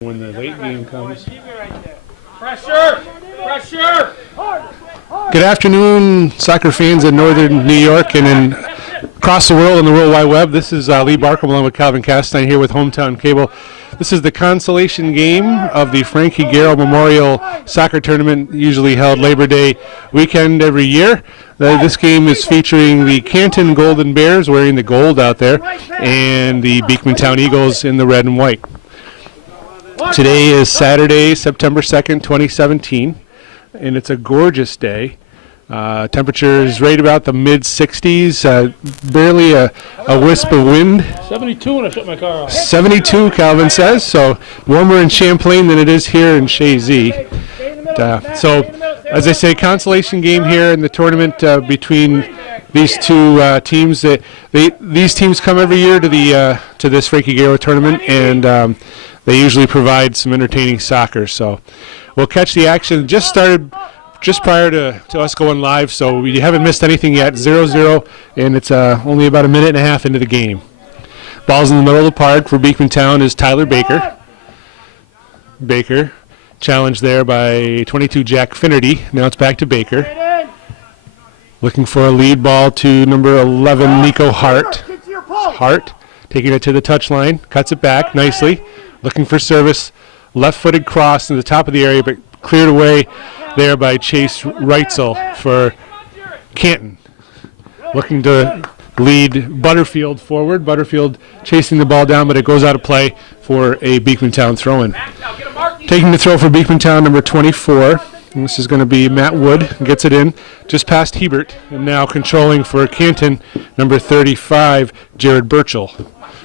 When the late game comes. Pressure! Pressure! Good afternoon, soccer fans in northern New York and across the world on the World Wide Web. This is Lee Barkham along with Calvin Castine here with Hometown Cable. This is the consolation game of the Frankie Garrow Memorial Soccer Tournament, usually held Labor Day weekend every year. This game is featuring the Canton Golden Bears wearing the gold out there and the Beekmantown Eagles in the red and white. Today is Saturday, September 2nd, 2017, and it's a gorgeous day. Temperature is right about the mid-60s, barely a wisp of wind. 72 when I shut my car off. 72, Calvin says, so warmer in Champlain than it is here in Shazy. So, as I say, consolation game here in the tournament between these two teams. These teams come every year to this Frankie Garrow tournament, and they usually provide some entertaining soccer. So we'll catch the action. Just started just prior to us going live, so you haven't missed anything yet. 0-0, and it's only about a minute and a half into the game. Ball's in the middle of the park for Beekmantown is Tyler Baker. Baker challenged there by 22 Jack Finnerty. Now it's back to Baker. Looking for a lead ball to number 11 Nico Hart. Hart taking it to the touchline, cuts it back nicely. Looking for service, left-footed cross in the top of the area, but cleared away there by Chase Reitzel for Canton. Looking to lead Butterfield forward. Butterfield chasing the ball down, but it goes out of play for a Beekmantown throw-in. Taking the throw for Beekmantown, number 24. And this is going to be Matt Wood. Gets it in just past Hebert. And now controlling for Canton, number 35, Jared Burchell.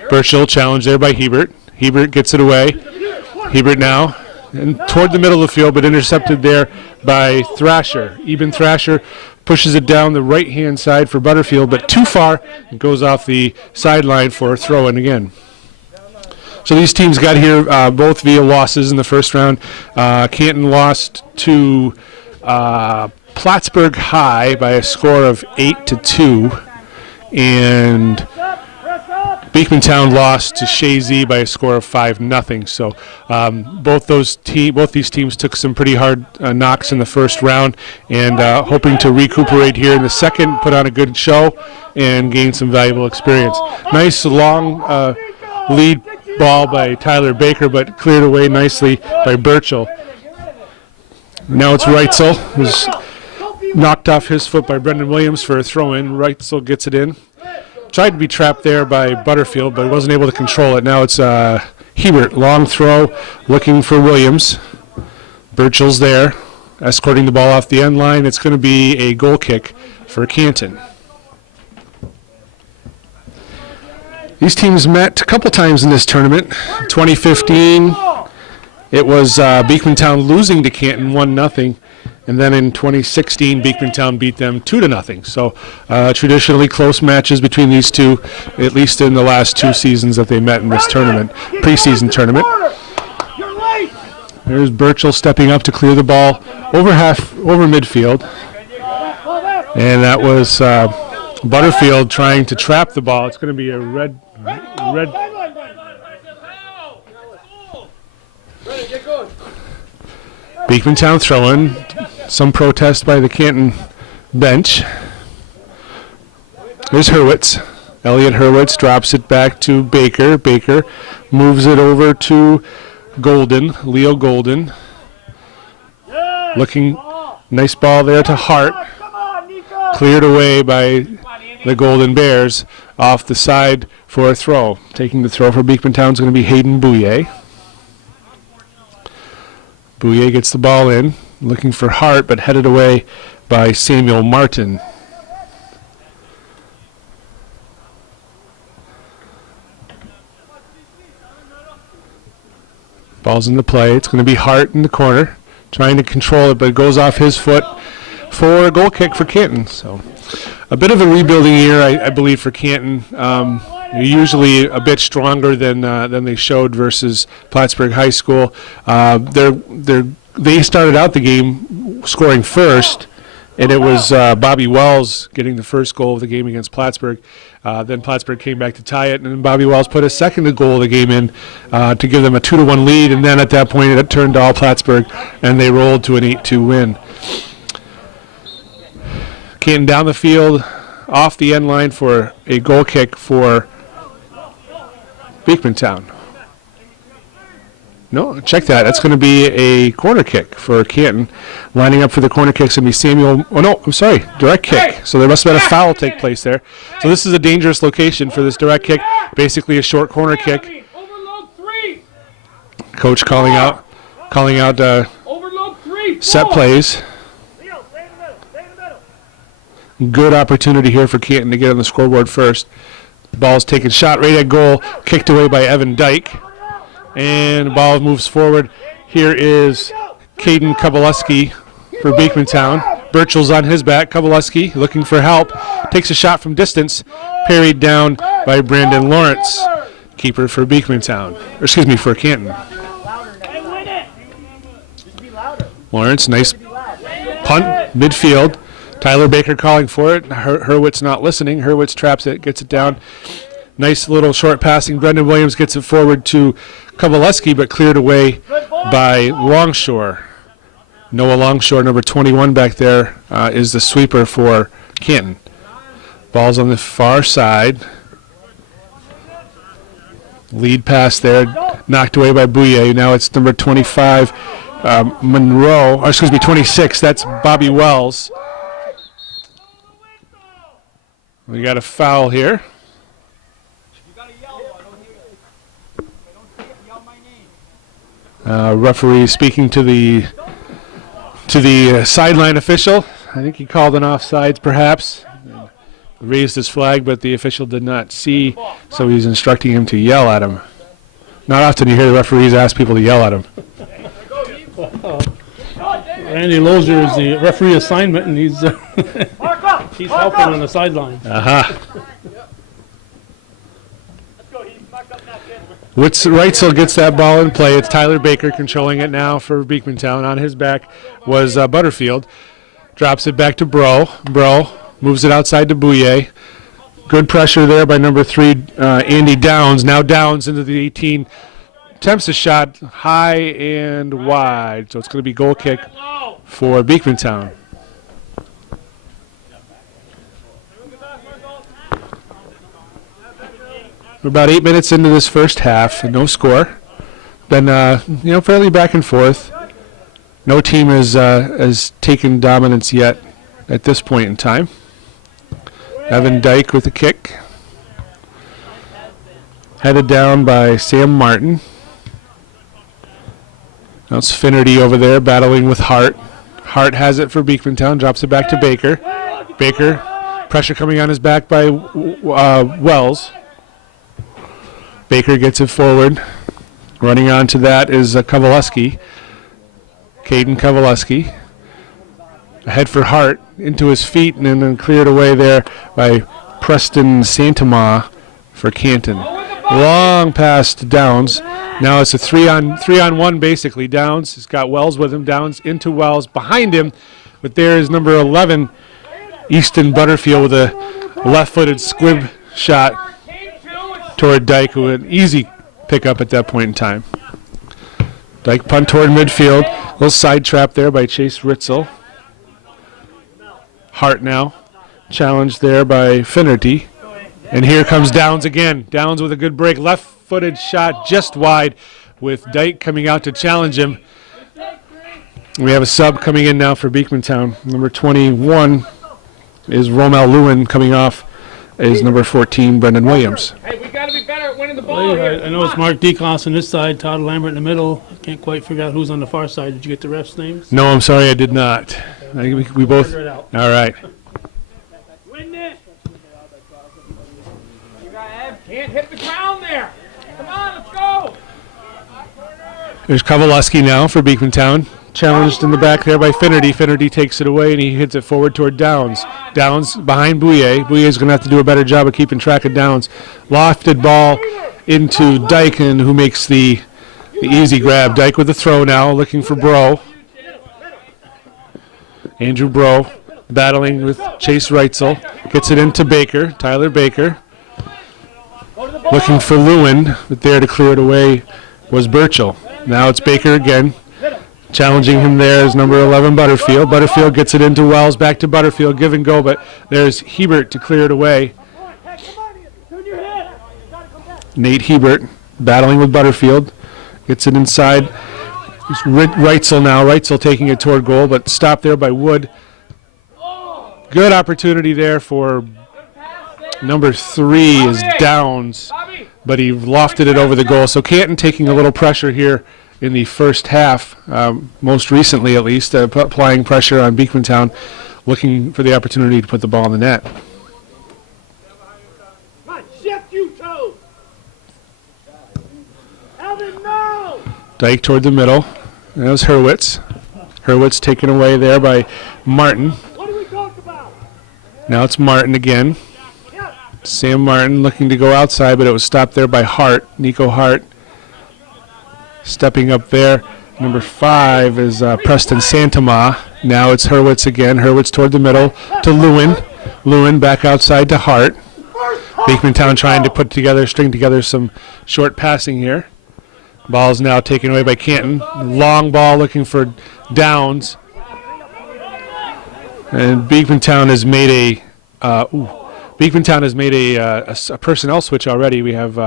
Burchell challenged there by Hebert. Hebert gets it away. Hebert now and toward the middle of the field, but intercepted there by Thrasher. Eben Thrasher pushes it down the right-hand side for Butterfield, but too far. It goes off the sideline for a throw-in again. So these teams got here both via losses in the first round. Canton lost to Plattsburgh High by a score of 8-2, and Beekmantown lost to Shazy by a score of 5-0. So both these teams took some pretty hard knocks in the first round, and hoping to recuperate here in the second, put on a good show, and gain some valuable experience. Nice long lead ball by Tyler Baker, but cleared away nicely by Burchell. Now it's Reitzel, who's knocked off his foot by Brendan Williams for a throw-in. Reitzel gets it in. Tried to be trapped there by Butterfield, but wasn't able to control it. Now it's Hebert, long throw, looking for Williams. Burchell's there, escorting the ball off the end line. It's going to be a goal kick for Canton. These teams met a couple times in this tournament. 2015, it was Beekmantown losing to Canton 1-0. And then in 2016, Beekmantown beat them 2-0. So traditionally close matches between these two, at least in the last two seasons that they met in this tournament, preseason tournament. There's Burchell stepping up to clear the ball over midfield. And that was Butterfield trying to trap the ball. It's going to be a red. Beekmantown throwing. Some protest by the Canton bench. There's Hurwitz. Elliot Hurwitz drops it back to Baker. Baker moves it over to Golden, Leo Golden. Looking, nice ball there to Hart. Cleared away by the Golden Bears off the side for a throw. Taking the throw for Beekmantown is going to be Hayden Bouye. Bouye gets the ball in, looking for Hart, but headed away by Samuel Martin. Ball's in the play. It's going to be Hart in the corner, trying to control it, but it goes off his foot for a goal kick for Canton. So a bit of a rebuilding year, I believe, for Canton. Usually a bit stronger than they showed versus Plattsburgh High School. They started out the game scoring first, and it was Bobby Wells getting the first goal of the game against Plattsburgh. Then Plattsburgh came back to tie it, and then Bobby Wells put a second goal of the game in to give them a 2-1 lead, and then at that point it turned to all Plattsburgh, and they rolled to an 8-2 win. Canton down the field, off the end line for a goal kick for Beekmantown. No, check that. That's going to be a corner kick for Canton. Lining up for the corner kick's going to be Samuel. Oh, no, I'm sorry. Direct kick. So there must have been a foul take place there. So this is a dangerous location for this direct kick. Basically a short corner kick. Coach calling out set plays. Good opportunity here for Canton to get on the scoreboard first. Ball's taken shot right at goal. Kicked away by Evan Dyke. And the ball moves forward. Here is Caden Kowaleski for Beekmantown. Birchel's on his back. Kowaleski looking for help. Takes a shot from distance. Parried down by Brandon Lawrence. Keeper for Beekmantown. Or excuse me, for Canton. Lawrence, nice punt, midfield. Tyler Baker calling for it. Hurwitz not listening. Hurwitz traps it, gets it down. Nice little short passing. Brendan Williams gets it forward to Kowaleski, but cleared away by Longshore. Noah Longshore, number 21 back there, is the sweeper for Canton. Ball's on the far side. Lead pass there, knocked away by Bouye. Now it's number 25, Monroe, or excuse me, 26. That's Bobby Wells. We got a foul here. Referee speaking to the sideline official. I think he called an offsides, perhaps. Raised his flag, but the official did not see, so he's instructing him to yell at him. Not often you hear the referees ask people to yell at him. Randy Lozier is the referee assignment, and he's he's helping on the sideline. Reitzel gets that ball in play. It's Tyler Baker controlling it now for Beekmantown. On his back was Butterfield. Drops it back to Bro. Bro moves it outside to Bouye. Good pressure there by number 3, Andy Downs. Now Downs into the 18. Attempts a shot high and wide. So it's going to be goal kick for Beekmantown. We're about 8 minutes into this first half, and no score. Been fairly back and forth. No team has taken dominance yet at this point in time. Evan Dyke with a kick. Headed down by Sam Martin. Now it's Finnerty over there battling with Hart. Hart has it for Beekmantown, drops it back to Baker. Baker, pressure coming on his back by Wells. Baker gets it forward. Running on to that is Kowaleski. Caden Kowaleski. Ahead for Hart, into his feet, and then cleared away there by Preston Santama for Canton. Long pass to Downs. Now it's a 3-on-1 basically. Downs has got Wells with him. Downs into Wells. Behind him, but there is number 11, Easton Butterfield, with a left-footed squib shot toward Dyke, who had an easy pickup at that point in time. Dyke punt toward midfield. Little side trap there by Chase Ritzel. Hart now. Challenged there by Finnerty. And here comes Downs again. Downs with a good break. Left-footed shot just wide with Dyke coming out to challenge him. We have a sub coming in now for Beekmantown. Number 21 is Romel Lewin. Coming off is number 14, Brendan Williams. Hey, we got to be better at winning the ball here. I know it's Mark Decos on this side, Todd Lambert in the middle. I can't quite figure out who's on the far side. Did you get the refs' names? No, I'm sorry, I did not. We both. Figure it out. All right. Win this. Can't hit the ground there. Come on, let's go. There's Kowaleski now for Beekmantown. Challenged in the back there by Finnerty. Finnerty takes it away, and he hits it forward toward Downs. Downs behind Bouye. Bouye's going to have to do a better job of keeping track of Downs. Lofted ball into Dyke, who makes the easy grab. Dyke with the throw now, looking for Bro. Andrew Bro battling with Chase Reitzel. Gets it into Baker, Tyler Baker. Looking for Lewin, but there to clear it away was Burchell. Now it's Baker again. Challenging him there is number 11, Butterfield. Butterfield gets it into Wells, back to Butterfield, give and go, but there's Hebert to clear it away. Nate Hebert battling with Butterfield. Gets it inside. It's Reitzel now. Reitzel taking it toward goal, but stopped there by Wood. Good opportunity there for number 3 is Downs, but he lofted it over the goal. So Canton taking a little pressure here in the first half, most recently at least, applying pressure on Beekmantown, looking for the opportunity to put the ball in the net. Dyke toward the middle. That was Hurwitz. Hurwitz taken away there by Martin. Now it's Martin again. Sam Martin looking to go outside, but it was stopped there by Hart, Nico Hart. Stepping up there, number 5 is Preston Santama. Now it's Hurwitz again. Hurwitz toward the middle to Lewin. Lewin back outside to Hart. Beekmantown trying to string together some short passing here. Ball's now taken away by Canton. Long ball looking for Downs. And Beekmantown has made a personnel switch already. We have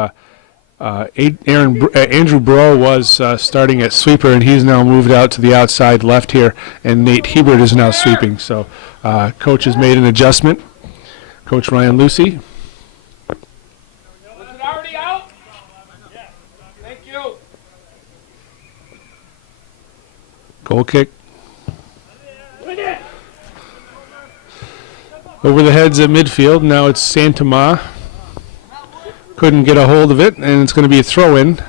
Andrew Bro was starting at sweeper, and he's now moved out to the outside left here, and Nate Hebert is now sweeping. So coach has made an adjustment. Coach Ryan Lucy. Was it already out? Yes. Thank you. Goal kick. Over the heads at midfield. Now it's Santama. Couldn't get a hold of it, and it's going to be a throw-in.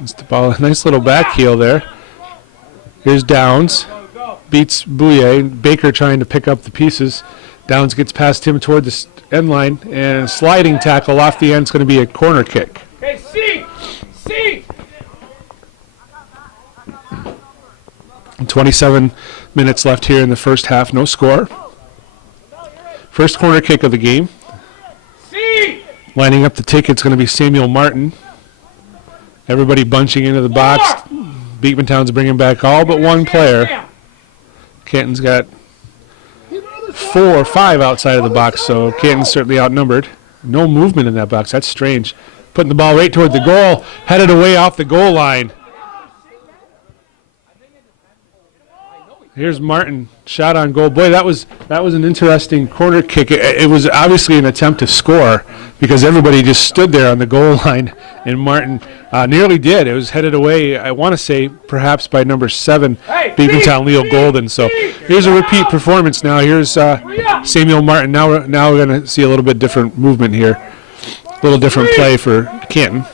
It's the ball. Nice little back heel there. Here's Downs. Beats Bouye. Baker trying to pick up the pieces. Downs gets past him toward the end line, and a sliding tackle off the end is going to be a corner kick. Okay, C. 27 minutes left here in the first half. No score. First corner kick of the game. C. Lining up the ticket's going to be Samuel Martin. Everybody bunching into the box. Beekmantown's bringing back all but one player. Canton's got 4 or 5 outside of the box, so Canton's certainly outnumbered. No movement in that box. That's strange. Putting the ball right toward the goal. Headed away off the goal line. Here's Martin, shot on goal. Boy, that was an interesting corner kick. It was obviously an attempt to score because everybody just stood there on the goal line, and Martin nearly did. It was headed away, I want to say, perhaps by number 7, Beekmantown Leo Golden. So here's a repeat performance now. Here's Samuel Martin. Now we're going to see a little bit different movement here. A little different play for Canton.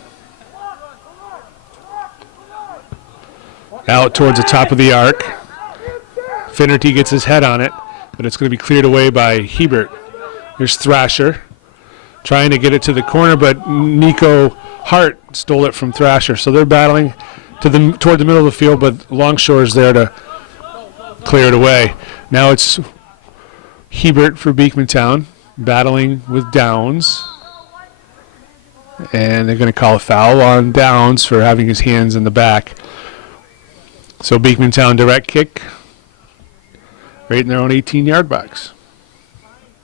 Out towards the top of the arc. Finnerty gets his head on it, but it's going to be cleared away by Hebert. There's Thrasher trying to get it to the corner, but Nico Hart stole it from Thrasher. So they're battling toward the middle of the field, but Longshore's there to clear it away. Now it's Hebert for Beekmantown battling with Downs. And they're going to call a foul on Downs for having his hands in the back. So Beekmantown direct kick. Right in their own 18-yard box.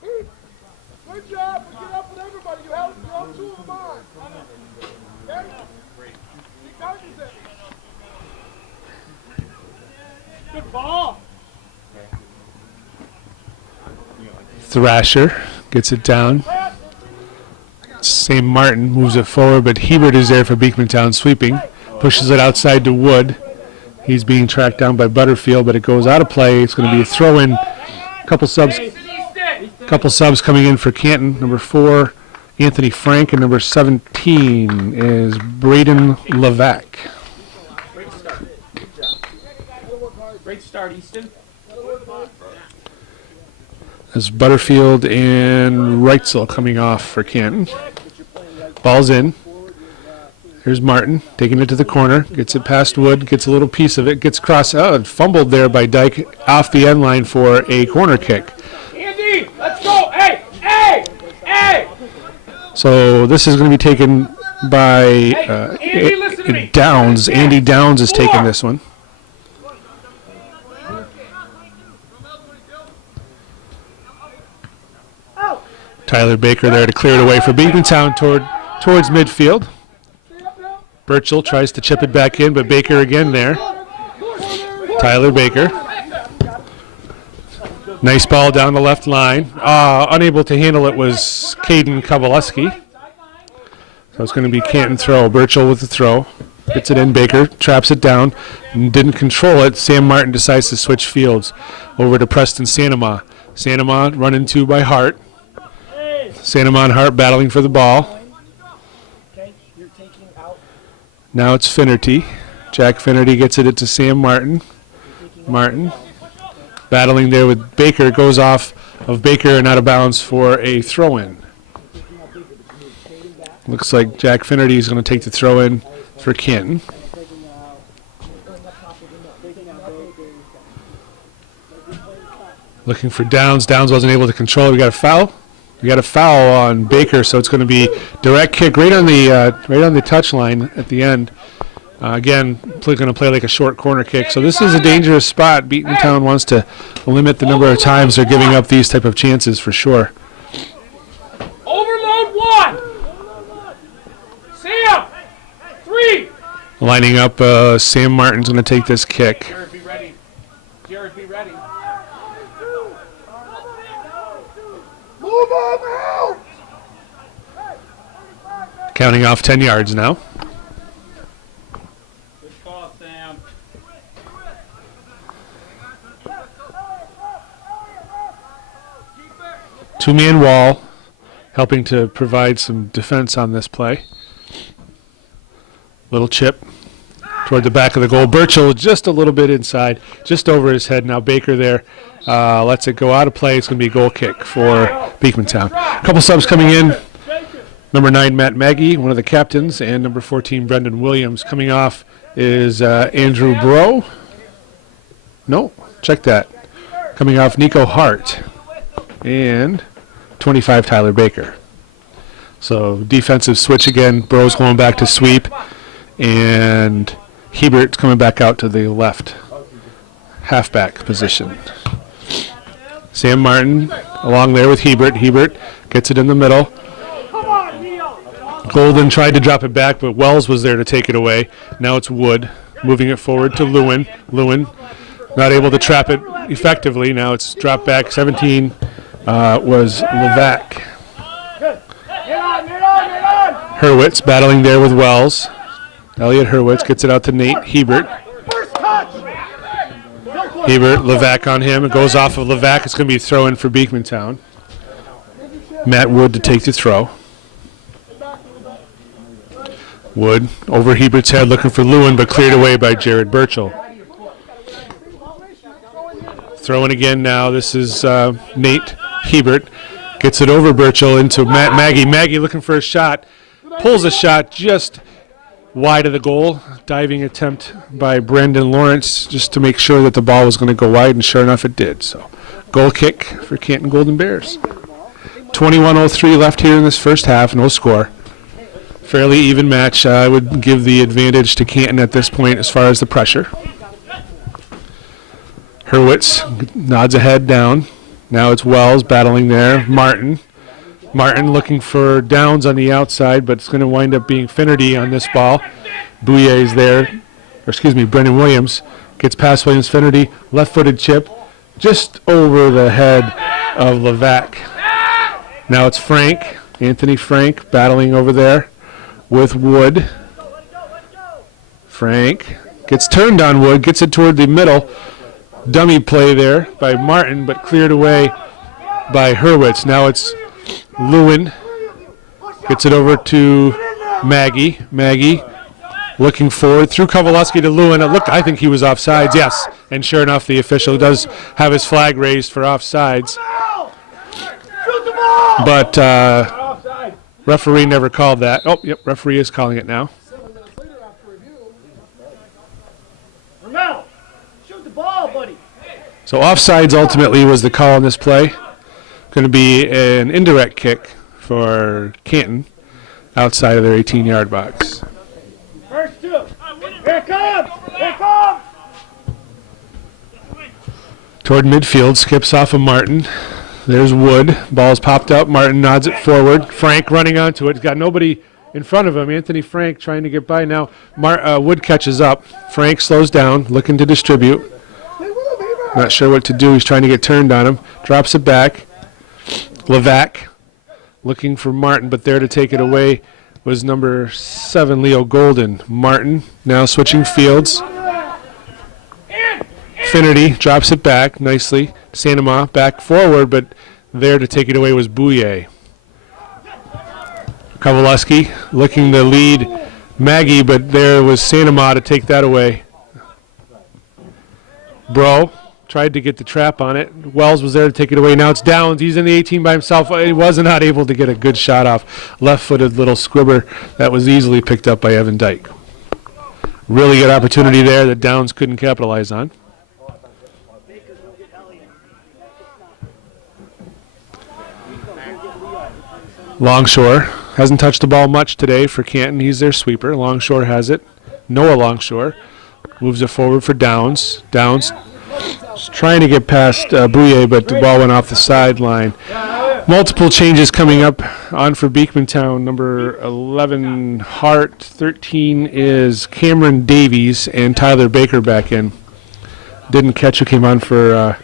Good job. Get up with everybody. You have 2 of them on. Okay? Good ball. Thrasher gets it down. Sam Martin moves it forward, but Hebert is there for Beekmantown sweeping. Pushes it outside to Wood. He's being tracked down by Butterfield, but it goes out of play. It's going to be a throw-in. Couple subs coming in for Canton. Number 4, Anthony Frank, and number 17 is Braden Levac. Great start, Easton. As Butterfield and Reitzel coming off for Canton. Ball's in. Here's Martin taking it to the corner, gets it past Wood, gets a little piece of it, gets cross. Oh, fumbled there by Dyke off the end line for a corner kick. Andy, let's go. Hey, hey, hey. So this is going to be taken by Andy, listen to me. Downs. Andy Downs is taking this one. Tyler Baker there to clear it away for Beekmantown towards midfield. Burchell tries to chip it back in, but Baker again there. Tyler Baker. Nice ball down the left line. Unable to handle it was Caden Kowaleski. So it's going to be Canton throw. Burchell with the throw. Gets it in. Baker traps it down and didn't control it. Sam Martin decides to switch fields over to Preston Sanama. Sanama run into by Hart. Sanama and Hart battling for the ball. Now it's Finnerty. Jack Finnerty gets it to Sam Martin. Martin battling there with Baker. Goes off of Baker and out of bounds for a throw-in. Looks like Jack Finnerty is going to take the throw-in for Canton. Looking for Downs. Downs wasn't able to control it. We got a foul. We got a foul on Baker, so it's going to be direct kick right on the touch line at the end. Again, going to play like a short corner kick. So this is a dangerous spot. Beekmantown wants to limit the number of times they're giving up these type of chances for sure. Overload one. Sam, 3. Lining up, Sam Martin's going to take this kick. Jared, be ready. Jared, be ready. Move on out. Counting off 10 yards now. Good call, Sam. Two-man wall, helping to provide some defense on this play. Little chip toward the back of the goal. Burchell just a little bit inside, just over his head. Now Baker there lets it go out of play. It's going to be a goal kick for Beekmantown. A couple subs coming in. Number 9, Matt Maggie, one of the captains, and number 14, Brendan Williams. Coming off is Andrew Bro. No, check that. Coming off, Nico Hart. And 25, Tyler Baker. So defensive switch again. Bro's going back to sweep. And Hebert's coming back out to the left halfback position. Sam Martin along there with Hebert. Hebert gets it in the middle. Golden tried to drop it back, but Wells was there to take it away. Now it's Wood moving it forward to Lewin. Lewin not able to trap it effectively. Now it's dropped back. 17 was Levac. Hurwitz battling there with Wells. Elliot Hurwitz gets it out to Nate Hebert. Hebert, Levac on him. It goes off of Levac. It's going to be a throw-in for Beekmantown. Matt Wood to take the throw. Wood over Hebert's head looking for Lewin, but cleared away by Jared Burchell. Throwing again now. This is Nate Hebert. Gets it over Burchell into Matt Maggie. Maggie looking for a shot. Pulls a shot just wide of the goal. Diving attempt by Brendan Lawrence just to make sure that the ball was going to go wide, and sure enough it did. So goal kick for Canton Golden Bears. 21:03 left here in this first half. No score. Fairly even match. I would give the advantage to Canton at this point as far as the pressure. Hurwitz nods a head down. Now it's Wells battling there. Martin looking for Downs on the outside, but it's going to wind up being Finnerty on this ball. Bouye is there. Brendan Williams gets past Williams. Finnerty, left-footed chip, just over the head of Levac. Now it's Frank, Anthony Frank, battling over there with Wood. Frank gets turned on Wood, gets it toward the middle. Dummy play there by Martin, but cleared away by Hurwitz. Now it's Lewin. Gets it over to Maggie. Maggie looking forward through Kowaleski to Lewin. I think he was offsides, yes. And sure enough, the official does have his flag raised for offsides. But referee never called that. Oh, yep, referee is calling it now. ball, buddy. So offsides ultimately was the call on this play. Going to be an indirect kick for Canton outside of their 18-yard box. First two. Here it comes. Here it comes. Toward midfield, skips off of Martin. There's Wood. Ball's popped up. Martin nods it forward. Frank running onto it. He's got nobody in front of him. Anthony Frank trying to get by now. Wood catches up. Frank slows down, looking to distribute. Not sure what to do. He's trying to get turned on him. Drops it back. Levac looking for Martin, but there to take it away was number 7, Leo Golden. Martin now switching fields. Finnerty drops it back nicely. Sanema back forward, but there to take it away was Bouye. Kowaleski looking to lead Maggie, but there was Sanema to take that away. Bro tried to get the trap on it. Wells was there to take it away. Now it's Downs. He's in the 18 by himself. He was not able to get a good shot off. Left-footed little squibber that was easily picked up by Evan Dyke. Really good opportunity there that Downs couldn't capitalize on. Longshore hasn't touched the ball much today for Canton. He's their sweeper. Longshore has it. Noah Longshore moves it forward for Downs. Downs is trying to get past Bouye, but the ball went off the sideline. Multiple changes coming up on for Beekmantown. Number 11, Hart. 13 is Cameron Davies, and Tyler Baker back in. Didn't catch who came on for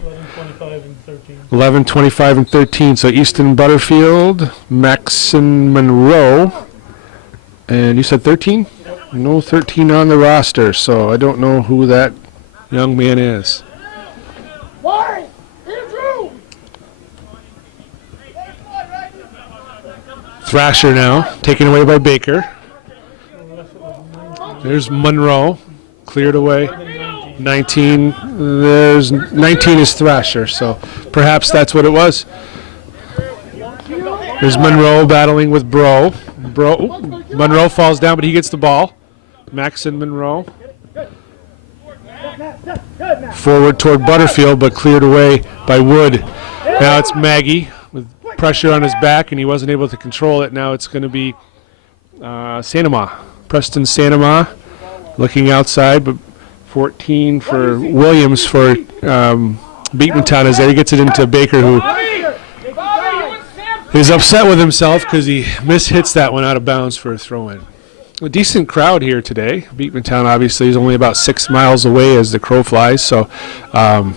11, 25, and 13. So Easton Butterfield, Maxon Monroe, and you said 13? No 13 on the roster, so I don't know who that young man is. Why? Andrew! Thrasher now, taken away by Baker. There's Monroe, cleared away. 19, there's 19 is Thrasher, so perhaps that's what it was. There's Monroe battling with Bro. Monroe falls down, but he gets the ball. Maxon Monroe. Forward toward Butterfield, but cleared away by Wood. Now it's Maggie with pressure on his back, and he wasn't able to control it. Now it's going to be Sanema. Preston Sanema looking outside, but 14 for Williams for Beekmantown as there he gets it into Baker, who is upset with himself because he mishits that one out of bounds for a throw-in. A decent crowd here today. Beekmantown obviously is only about 6 miles away as the crow flies. So, the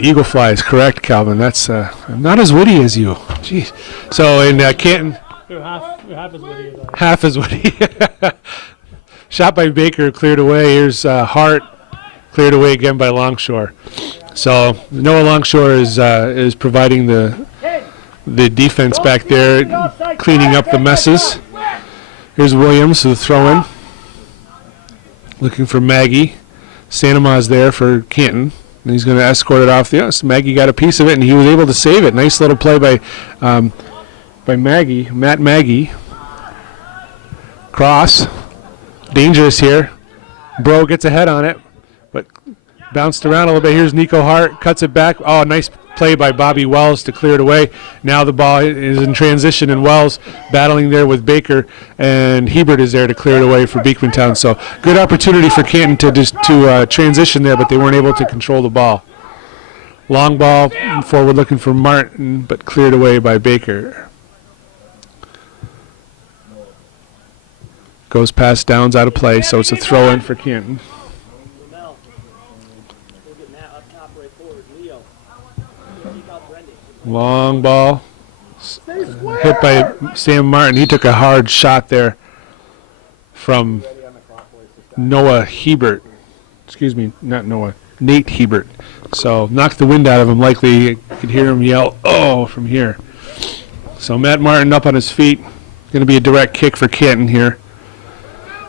eagle flies, correct, Calvin. That's I'm not as witty as you. Jeez. So in Canton, You're half as witty as I. half as witty. Shot by Baker, cleared away. Here's Hart, cleared away again by Longshore. So Noah Longshore is providing the defense back there, cleaning up the messes. Here's Williams with the throw-in, looking for Maggie. Sanema's there for Canton, and he's going to escort it off the ice. Maggie got a piece of it, and he was able to save it. Nice little play by Matt Maggie. Cross. Dangerous here. Bro gets a head on it, but bounced around a little bit. Here's Nico Hart, cuts it back. Oh, nice play by Bobby Wells to clear it away. Now the ball is in transition, and Wells battling there with Baker, and Hebert is there to clear it away for Beekmantown. So good opportunity for Canton to transition there, but they weren't able to control the ball. Long ball forward looking for Martin, but cleared away by Baker. Goes past Downs out of play, so it's a throw-in for Canton. Long ball. Hit by Sam Martin. He took a hard shot there from Noah Hebert. Excuse me, not Noah. Nate Hebert. So knocked the wind out of him. Likely you could hear him yell, "Oh," from here. So Matt Martin up on his feet. Going to be a direct kick for Canton here.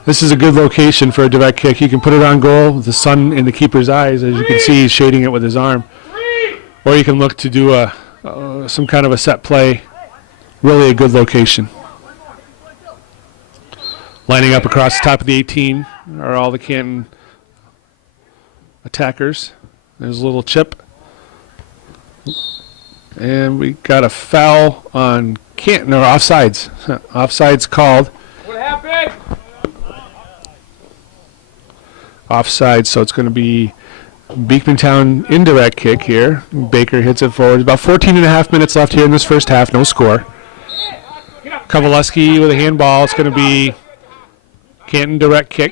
This is a good location for a direct kick. You can put it on goal with the sun in the keeper's eyes. As you can see, he's shading it with his arm. Or you can look to do some kind of a set play. Really a good location. Lining up across the top of the 18 are all the Canton attackers. There's a little chip. And we got a foul on Canton, or offsides. Offsides called. What happened? Offside, so it's going to be Beekmantown indirect kick here. Baker hits it forward. About 14 and a half minutes left here in this first half. No score. Kowaleski with a handball. It's going to be Canton direct kick.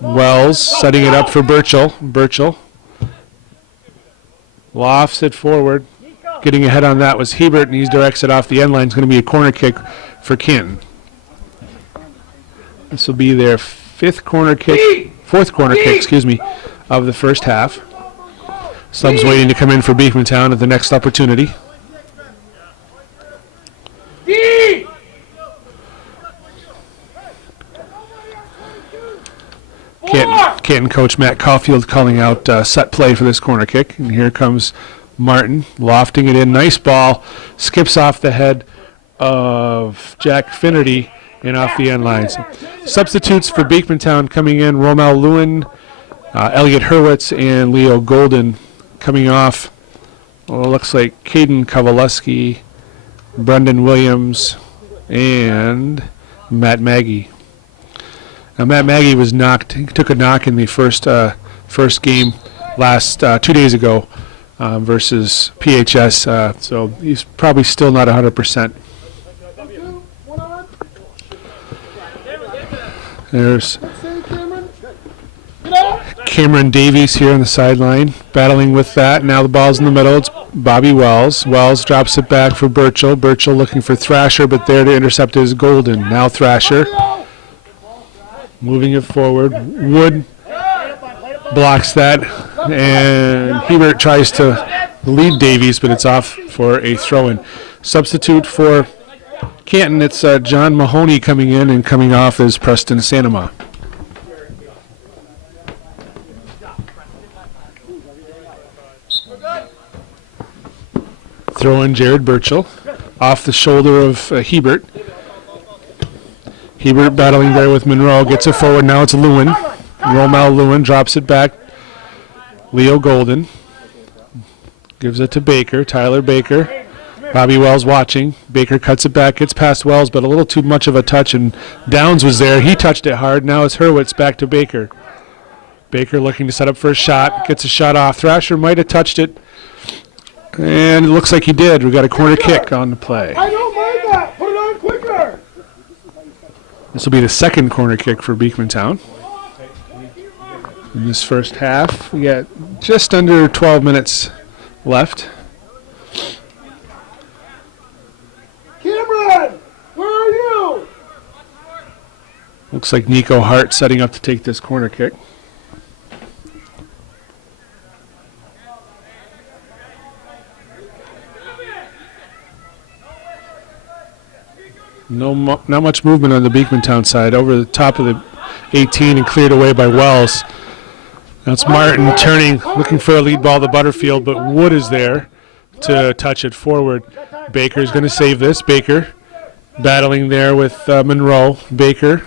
Wells setting it up for Burchell. Burchell lofts it forward. Getting ahead on that was Hebert, and he directs it off the end line. It's going to be a corner kick for Canton. This will be their fourth corner kick, of the first half. Subs waiting to come in for Beekmantown at the next opportunity. Canton coach Matt Caulfield calling out set play for this corner kick. And here comes Martin lofting it in. Nice ball. Skips off the head of Jack Finnerty and off the end line. So substitutes for Beekmantown coming in: Romel Lewin, Elliot Hurwitz, and Leo Golden. Coming off, well, it looks like Caden Kowaleski, Brendan Williams, and Matt Maggie. Now Matt Maggie was knocked. He took a knock in the first game last 2 days ago versus PHS. So he's probably still not 100%. There's Cameron Davies here on the sideline, battling with that. Now the ball's in the middle. It's Bobby Wells. Wells drops it back for Burchell. Burchell looking for Thrasher, but there to intercept is Golden. Now Thrasher moving it forward. Wood blocks that, and Hebert tries to lead Davies, but it's off for a throw-in. Substitute for Canton, it's John Mahoney coming in, and coming off is Preston Sanema. Throw in Jared Burchell off the shoulder of Hebert. Hebert battling there with Monroe, gets it forward. Now it's Lewin. Romel Lewin drops it back. Leo Golden gives it to Baker. Tyler Baker. Bobby Wells watching. Baker cuts it back, gets past Wells, but a little too much of a touch, and Downs was there. He touched it hard. Now it's Hurwitz back to Baker. Baker looking to set up for a shot. Gets a shot off. Thrasher might have touched it, and it looks like he did. We got a corner kick on the play. I don't mind that. Put it on quicker. This will be the second corner kick for Beekmantown. In this first half, we got just under 12 minutes left. Cameron, where are you? Looks like Nico Hart setting up to take this corner kick. Not much movement on the Beekmantown side. Over the top of the 18 and cleared away by Wells. That's Martin turning, looking for a lead ball to Butterfield, but Wood is there to touch it forward. Baker's going to save this. Baker battling there with Monroe. Baker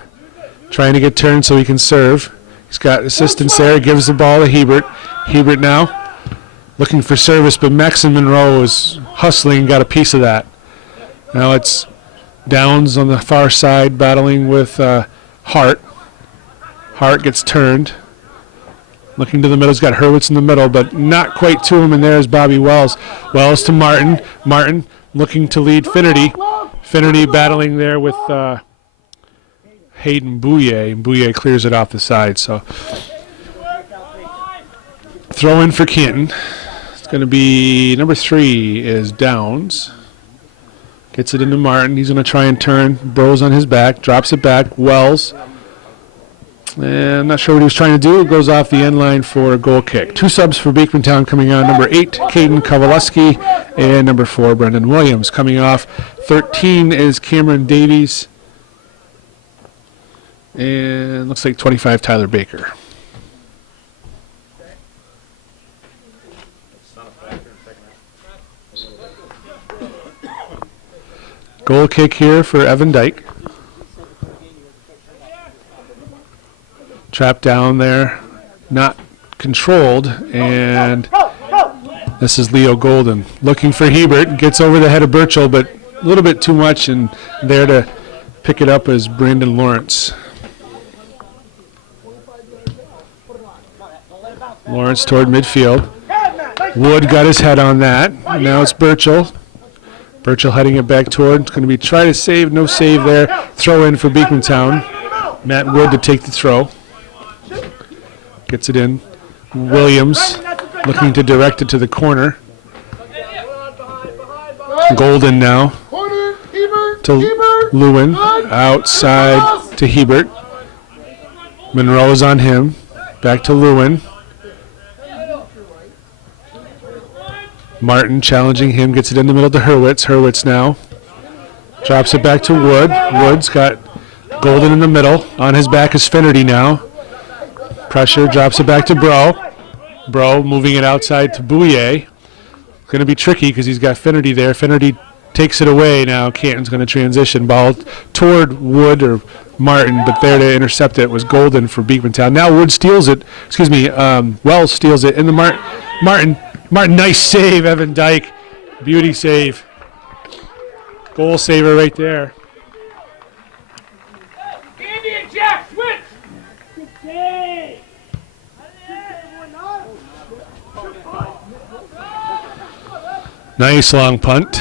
trying to get turned so he can serve. He's got assistance there. Gives the ball to Hebert. Hebert now looking for service, but Max and Monroe is hustling and got a piece of that. Now it's Downs on the far side battling with Hart. Hart gets turned. Looking to the middle. He's got Hurwitz in the middle, but not quite to him, and there's Bobby Wells. Wells to Martin. Martin looking to lead Finnerty. Finnerty battling there with Hayden Bouye, and Bouye clears it off the side. So throw in for Canton. It's going to be number 3 is Downs. Gets it into Martin. He's going to try and turn. Bros on his back. Drops it back. Wells. And I'm not sure what he was trying to do. It goes off the end line for a goal kick. 2 subs for Beekmantown coming on. Number 8, Caden Kowaleski, and number 4, Brendan Williams. Coming off 13 is Cameron Davies. And looks like 25, Tyler Baker. Goal kick here for Evan Dyke. Trapped down there. not controlled, and this is Leo Golden looking for Hebert. Gets over the head of Burchell, but a little bit too much, and there to pick it up is Brandon Lawrence. Lawrence toward midfield. Wood got his head on that. Now it's Burchell. Burchell heading it back toward. It's going to be try to save. No save there. Throw in for Beekmantown. Matt Wood to take the throw. Gets it in. Williams looking to direct it to the corner. Golden now to Lewin. Outside to Hebert. Monroe's on him. Back to Lewin. Martin challenging him, gets it in the middle to Hurwitz. Hurwitz now drops it back to Wood. Wood's got Golden in the middle. On his back is Finnerty now. Pressure, drops it back to Bro. Bro moving it outside to Bouye. Going to be tricky because he's got Finnerty there. Finnerty takes it away now. Canton's going to transition. Ball toward Wood or Martin, but there to intercept it was Golden for Beekmantown. Now Wood steals it. Wells steals it in the Martin, nice save, Evan Dyke. Beauty save. Goal saver right there. Andy and Jack, switch! Good save! Nice long punt.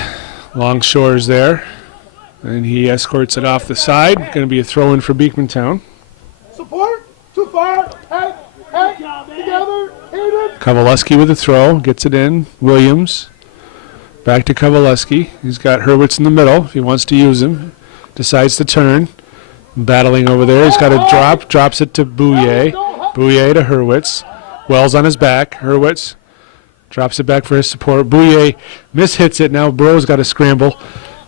Long shores there. And he escorts it off the side. Going to be a throw in for Beekmantown. Support! Too far! Head! Together! Hayden! Kowaleski with a throw. Gets it in. Williams. Back to Kowaleski. He's got Hurwitz in the middle if he wants to use him. Decides to turn. Battling over there. He's got a drop. Drops it to Bouye. Bouye to Hurwitz. Wells on his back. Hurwitz drops it back for his support. Bouye mishits it. Now Bro's got to scramble.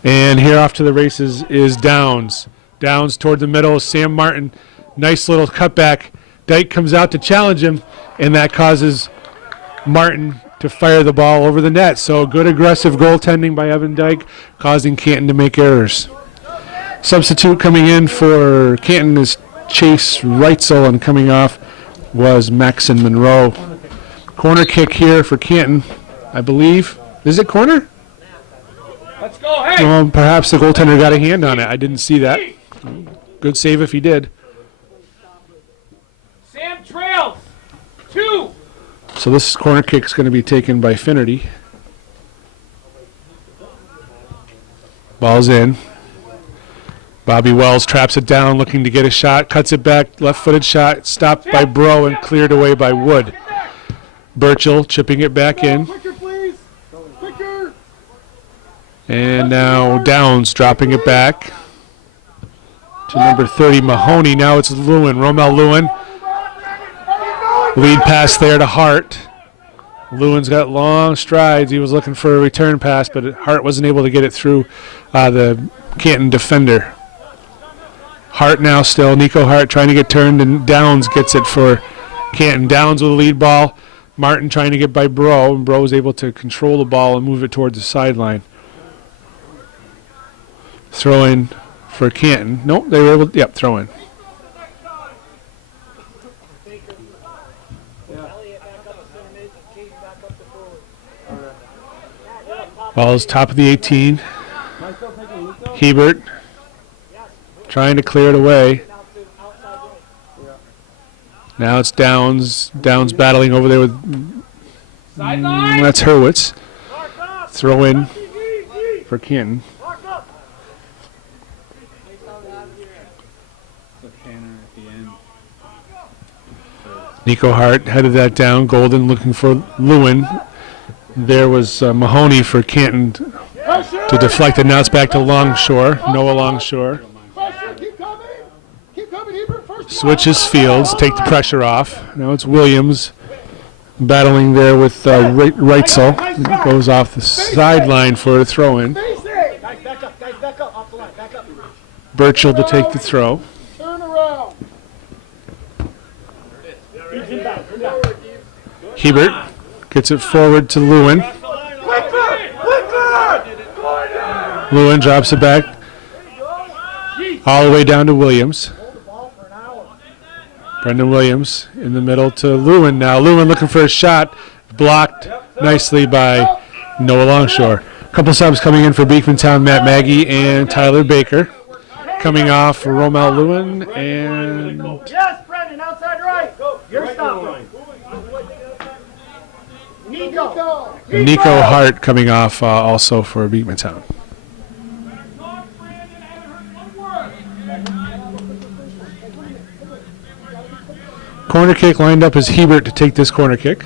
And here off to the races is Downs. Downs toward the middle. Sam Martin. Nice little cutback. Dyke comes out to challenge him, and that causes Martin to fire the ball over the net. So good aggressive goaltending by Evan Dyke, causing Canton to make errors. Substitute coming in for Canton is Chase Reitzel, and coming off was Maxon Monroe. Corner kick here for Canton, I believe. Is it corner? Let's go, hey! Well, perhaps the goaltender got a hand on it. I didn't see that. Good save if he did. Sam trails! 2! So this corner kick is going to be taken by Finnerty. Ball's in. Bobby Wells traps it down, looking to get a shot. Cuts it back, left-footed shot. Stopped by Bro and cleared away by Wood. Burchell chipping it back in. Quicker, please! Quicker! And now Downs dropping it back to number 30, Mahoney. Now it's Lewin, Romel Lewin. Lead pass there to Hart. Lewin's got long strides. He was looking for a return pass, but Hart wasn't able to get it through the Canton defender. Hart now still. Nico Hart trying to get turned, and Downs gets it for Canton. Downs with a lead ball. Martin trying to get by Bro, and Bro was able to control the ball and move it towards the sideline. Throw in for Canton. Nope, they were able to, throw in. Ball's top of the 18. Hebert trying to clear it away. Now it's Downs. Downs battling over there with that's Hurwitz. Throw in for Canton. Nico Hart headed that down. Golden looking for Lewin. There was Mahoney for Canton to deflect it. Now it's back to Longshore. Noah Longshore. Switches fields, take the pressure off. Now it's Williams battling there with Reitzel. Goes off the sideline for a throw-in. Burchell to take the throw. Hebert gets it forward to Lewin. Lewin drops it back all the way down to Williams. Brendan Williams in the middle to Lewin now. Lewin looking for a shot. Blocked nicely by Noah Longshore. A couple subs coming in for Beekmantown, Matt Maggie and Tyler Baker. Coming off for Romel Lewin and Yes, Brendan, outside right. You're stopping. Nico Hart coming off also for Beekmantown. Corner kick lined up as Hebert to take this corner kick.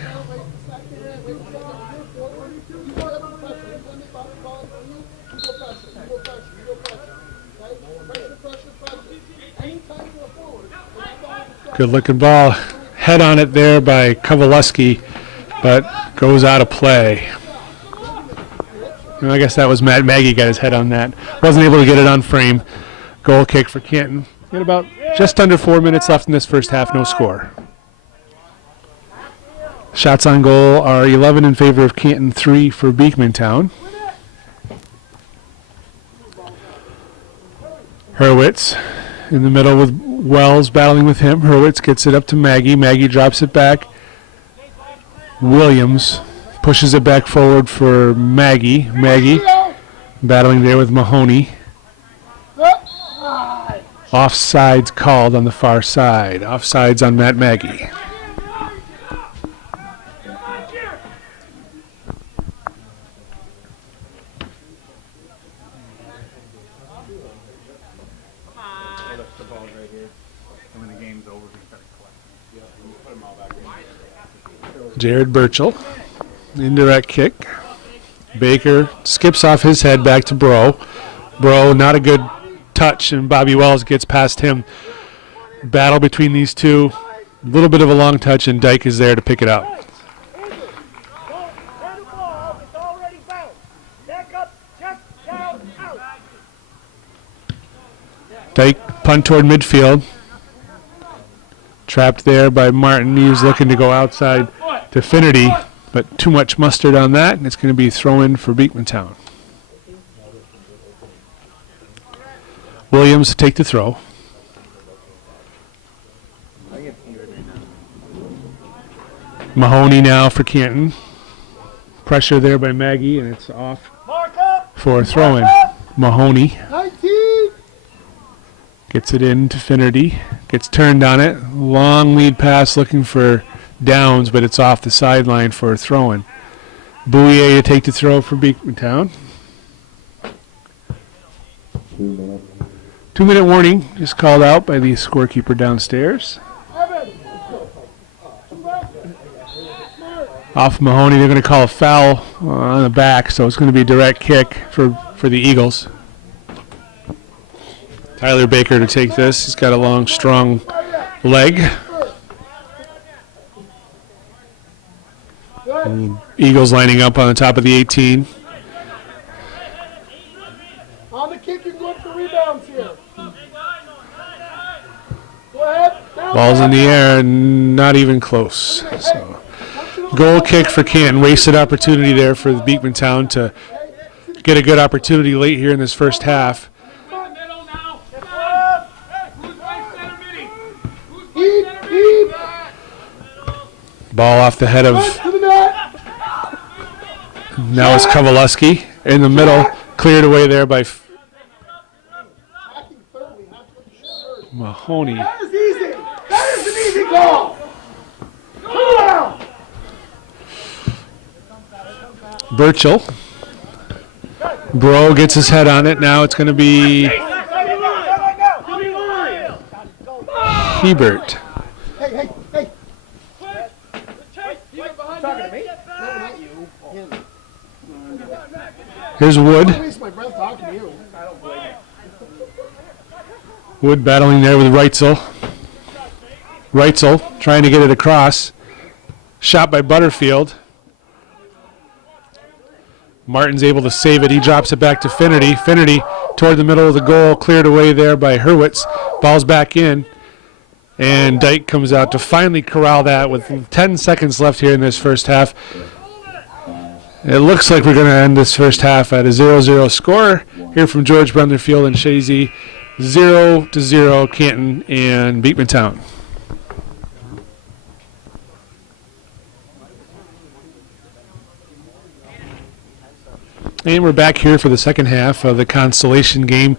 Good looking ball. Head on it there by Kowaleski, but goes out of play. And I guess that was Matt Maggie got his head on that. Wasn't able to get it on frame. Goal kick for Canton. Got about just under 4 minutes left in this first half, no score. Shots on goal are 11 in favor of Canton, 3 for Beekmantown. Hurwitz in the middle with Wells battling with him. Hurwitz gets it up to Maggie. Maggie drops it back. Williams pushes it back forward for Maggie. Maggie battling there with Mahoney. Offsides called on the far side. Offsides on Matt Maggie. Jared Burchell, indirect kick. Baker skips off his head back to Bro. Bro, not a good touch, and Bobby Wells gets past him. Battle between these two. A little bit of a long touch, and Dyke is there to pick it up. Dyke punt toward midfield. Trapped there by Martin. He was looking to go outside to Finnerty, but too much mustard on that, and it's going to be throw-in for Beekmantown. Williams to take the throw. Mahoney now for Canton. Pressure there by Maggie, and it's off for a throw-in. Mahoney gets it in to Finnerty. Gets turned on it. Long lead pass looking for Downs, but it's off the sideline for a throw-in. Bouye to take the throw for Beekmantown. 2-minute warning just called out by the scorekeeper downstairs. Off Mahoney, they're going to call a foul on the back, so it's going to be a direct kick for the Eagles. Tyler Baker to take this. He's got a long, strong leg. And Eagles lining up on the top of the 18. On the kick, you can look for rebounds here. Go ahead. Ball's in the air and not even close. So, goal kick for Canton. Wasted opportunity there for the Beekmantown to get a good opportunity late here in this first half. Ball off the head of, now it's Kowaleski in the middle, cleared away there by Mahoney. That is easy. That is an easy goal. Come on. Burchell. Bro gets his head on it. Now it's going to be Hebert. Hey. Here's Wood. My breath talking to you. Wood battling there with Reitzel. Reitzel trying to get it across. Shot by Butterfield. Martin's able to save it. He drops it back to Finnerty. Finnerty toward the middle of the goal, cleared away there by Hurwitz. Ball's back in. And Dyke comes out to finally corral that with 10 seconds left here in this first half. It looks like we're going to end this first half at a 0-0 score here from George Brendler Field in Shazy. 0-0 Canton and Beekmantown. And we're back here for the second half of the consolation game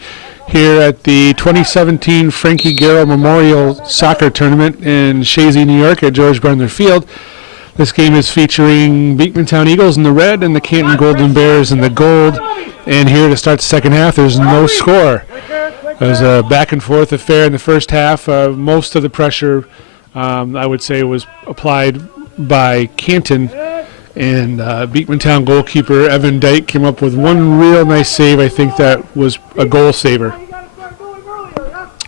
here at the 2017 Frankie Garrow Memorial Soccer Tournament in Shazy, New York at George Brendler Field. This game is featuring Beekmantown Eagles in the red and the Canton Golden Bears in the gold. And here to start the second half, there's no score. It was a back and forth affair in the first half. Most of the pressure, I would say, was applied by Canton. And Beekmantown goalkeeper Evan Dyke came up with one real nice save. I think that was a goal saver.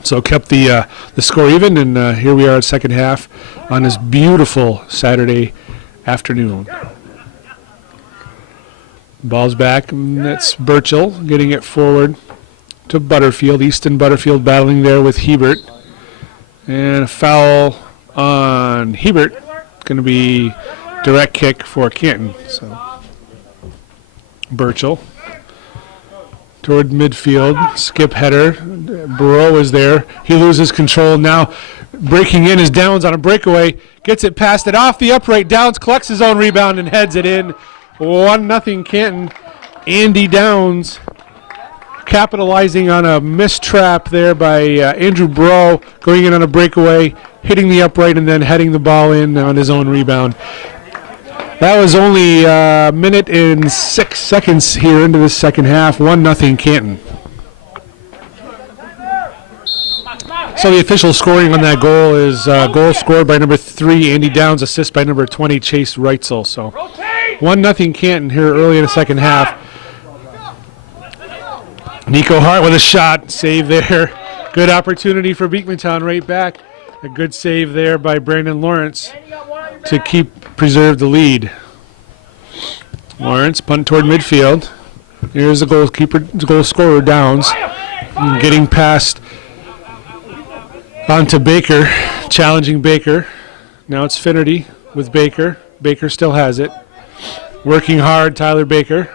So kept the score even, and here we are at second half on this beautiful Saturday afternoon. Ball's back, and that's Burchell getting it forward to Butterfield. Easton Butterfield battling there with Hebert. And a foul on Hebert. Going to be direct kick for Canton. So Burchell toward midfield, skip header. Burrow is there. He loses control. Now breaking in is Downs on a breakaway. Gets it past it off the upright. Downs collects his own rebound and heads it in. 1-0 Canton. Andy Downs capitalizing on a missed trap there by Andrew Burrow, going in on a breakaway, hitting the upright, and then heading the ball in on his own rebound. That was only a minute and 6 seconds here into the second half. 1-0 Canton. So the official scoring on that goal is goal scored by number 3, Andy Downs, assist by number 20, Chase Reitzel. So 1-0 Canton here early in the second half. Nico Hart with a shot. Save there. Good opportunity for Beekmantown right back. A good save there by Brandon Lawrence to preserve the lead. Lawrence punt toward midfield. Here's the goal scorer Downs, getting past onto Baker, challenging Baker. Now it's Finnerty with Baker. Baker still has it. Working hard, Tyler Baker.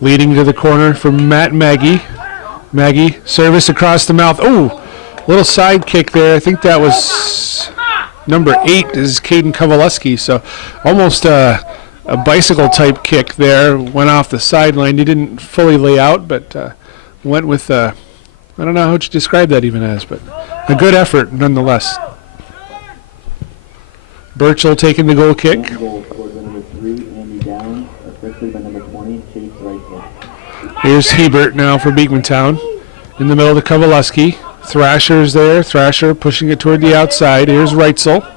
Leading to the corner from Matt Maggie. Maggie, service across the mouth. Oh, little side kick there. I think that was number 8 is Caden Kowaleski. So almost a bicycle type kick there. Went off the sideline. He didn't fully lay out, but went with, I don't know how to describe that even as, but a good effort nonetheless. Burchell taking the goal kick. Here's Hebert now for Beekmantown. In the middle to Kowaleski. Thrasher's there. Thrasher pushing it toward the outside. Here's Reitzel.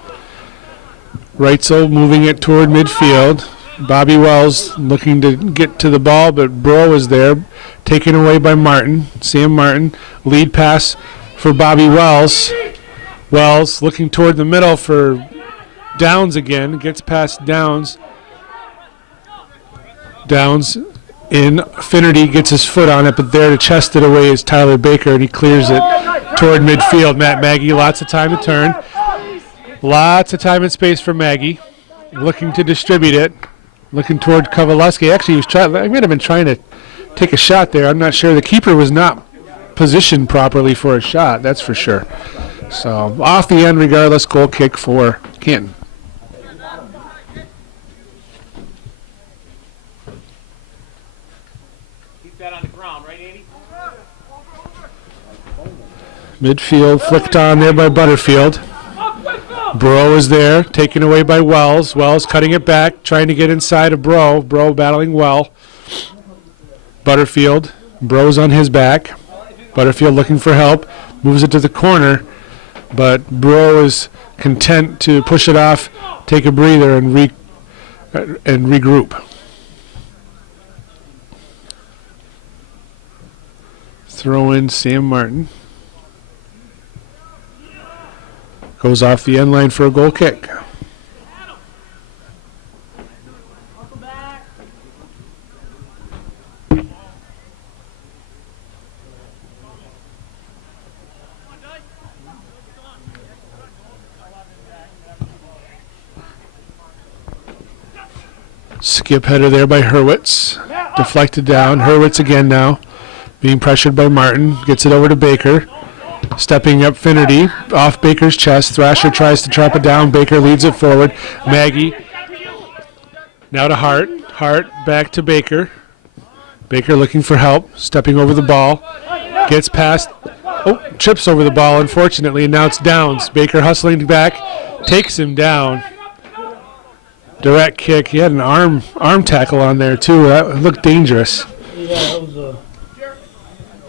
Reitzel moving it toward midfield. Bobby Wells looking to get to the ball, but Bro is there. Taken away by Martin. Sam Martin. Lead pass for Bobby Wells. Wells looking toward the middle for Downs again. Gets past Downs. Downs in. Finnerty gets his foot on it, but there to chest it away is Tyler Baker, and he clears it toward midfield. Matt Maggie, lots of time to turn. Lots of time and space for Maggie. Looking to distribute it. Looking toward Kowaleski. Actually, he might have been trying to take a shot there. I'm not sure. The keeper was not positioned properly for a shot, that's for sure. So off the end regardless, goal kick for Canton. Midfield flicked on there by Butterfield. Bro is there, taken away by Wells. Wells cutting it back, trying to get inside of Bro. Bro battling well. Butterfield, Bro's on his back. Butterfield looking for help, moves it to the corner, but Bro is content to push it off, take a breather, and regroup. Throw in Sam Martin. Goes off the end line for a goal kick. Skip header there by Hurwitz. Deflected down. Hurwitz again now. Being pressured by Martin. Gets it over to Baker. Stepping up Finnerty, off Baker's chest. Thrasher tries to trap it down. Baker leads it forward. Maggie now to Hart. Hart back to Baker. Baker looking for help, stepping over the ball. Gets past, trips over the ball, unfortunately, and now it's Downs. Baker hustling back, takes him down. Direct kick. He had an arm tackle on there, too. That looked dangerous. Yeah, that was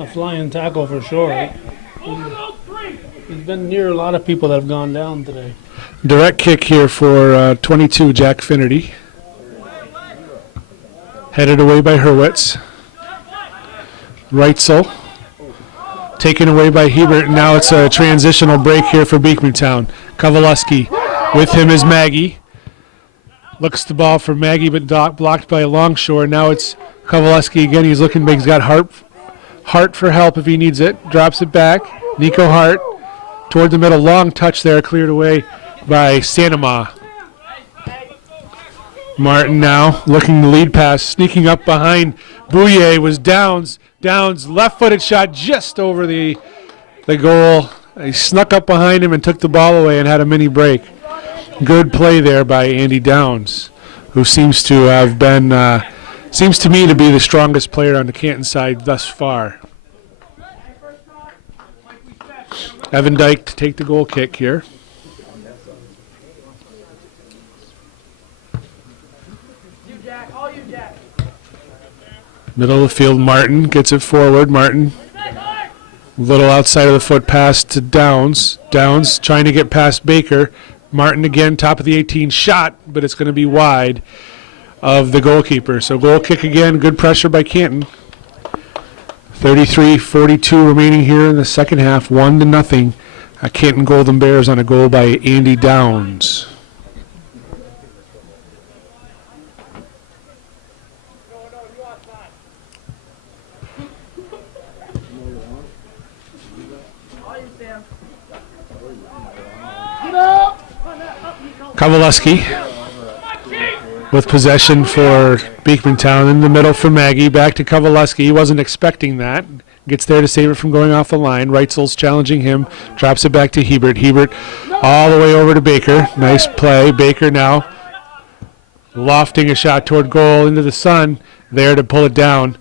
a flying tackle for sure. He's been near a lot of people that have gone down today. Direct kick here for 22, Jack Finnerty. Headed away by Hurwitz. Reitzel. Taken away by Hebert. Now it's a transitional break here for Beekmantown. Kowaleski. With him is Maggie. Looks the ball for Maggie, but blocked by Longshore. Now it's Kowaleski again. He's looking big. He's got Hart for help if he needs it. Drops it back. Nico Hart toward the middle. Long touch there, cleared away by Sanama. Martin now looking to lead pass. Sneaking up behind Bouye was Downs. Downs left-footed shot just over the goal. He snuck up behind him and took the ball away and had a mini break. Good play there by Andy Downs, who seems to have been, seems to me to be the strongest player on the Canton side thus far. Evan Dyke to take the goal kick here. Middle of the field, Martin gets it forward. Martin, a little outside of the foot pass to Downs. Downs trying to get past Baker. Martin again, top of the 18, shot, but it's going to be wide of the goalkeeper. So goal kick again, good pressure by Canton. 33-42 remaining here in the second half, 1-0. Canton Golden Bears on a goal by Andy Downs. Kowaleski with possession for Beekmantown in the middle for Maggie. Back to Kowaleski. He wasn't expecting that. Gets there to save it from going off the line. Reitzel's challenging him. Drops it back to Hebert. Hebert all the way over to Baker. Nice play. Baker now lofting a shot toward goal into the sun. There to pull it down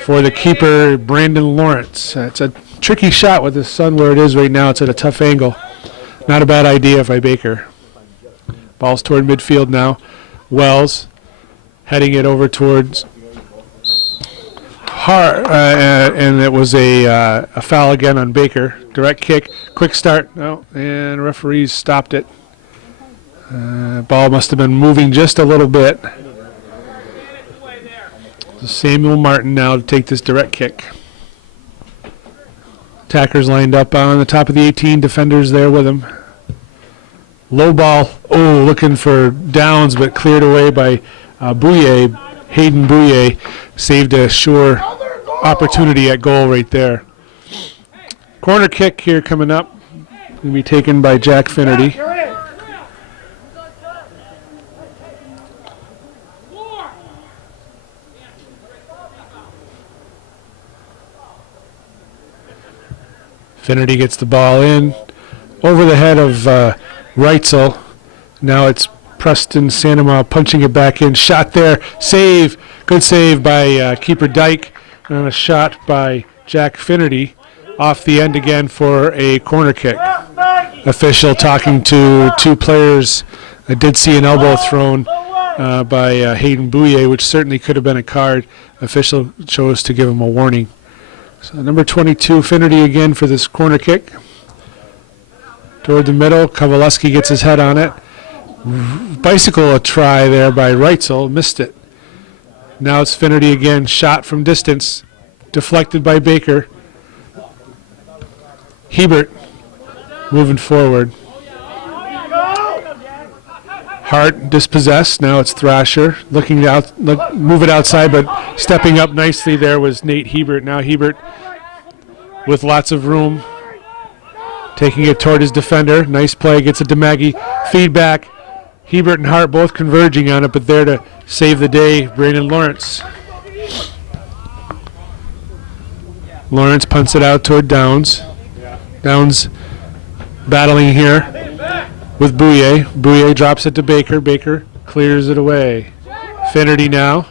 for the keeper, Brandon Lawrence. It's a tricky shot with the sun where it is right now. It's at a tough angle. Not a bad idea by Baker. Ball's toward midfield now. Wells heading it over towards Hart, and it was a foul again on Baker. Direct kick, quick start. No, and referees stopped it. Ball must have been moving just a little bit. Samuel Martin now to take this direct kick. Attackers lined up on the top of the 18. Defenders there with him. Low ball, looking for Downs, but cleared away by Bouye. Hayden Bouye saved a sure opportunity at goal right there. Corner kick here coming up. Going to be taken by Jack Finnerty. Finnerty gets the ball in over the head of Reitzel. Now it's Preston Sanama punching it back in. Shot there. Save. Good save by keeper Dyke. And a shot by Jack Finnerty off the end again for a corner kick. Official talking to two players. I did see an elbow thrown by Hayden Bouye, which certainly could have been a card. Official chose to give him a warning. So number 22, Finnerty again for this corner kick. Toward the middle, Kowaleski gets his head on it. Bicycle a try there by Reitzel, missed it. Now it's Finnerty again, shot from distance, deflected by Baker. Hebert moving forward. Hart dispossessed, now it's Thrasher looking out, move it outside, but stepping up nicely there was Nate Hebert. Now Hebert with lots of room. Taking it toward his defender. Nice play. Gets it to Maggie. Feedback. Hebert and Hart both converging on it, but there to save the day, Brandon Lawrence. Lawrence punts it out toward Downs. Downs battling here with Bouye. Bouye drops it to Baker. Baker clears it away. Finnerty now.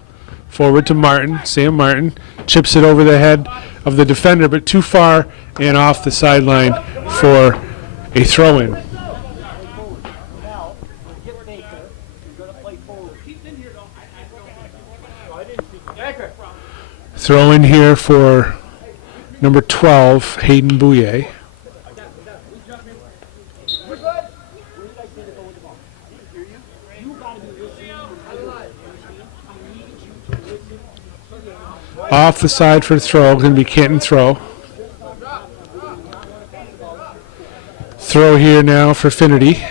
Forward to Martin. Sam Martin chips it over the head of the defender, but too far and off the sideline for a throw-in. Throw-in here for number 12, Hayden Bouye. Off the side for the throw, going to be Canton throw. Throw here now for Finnerty.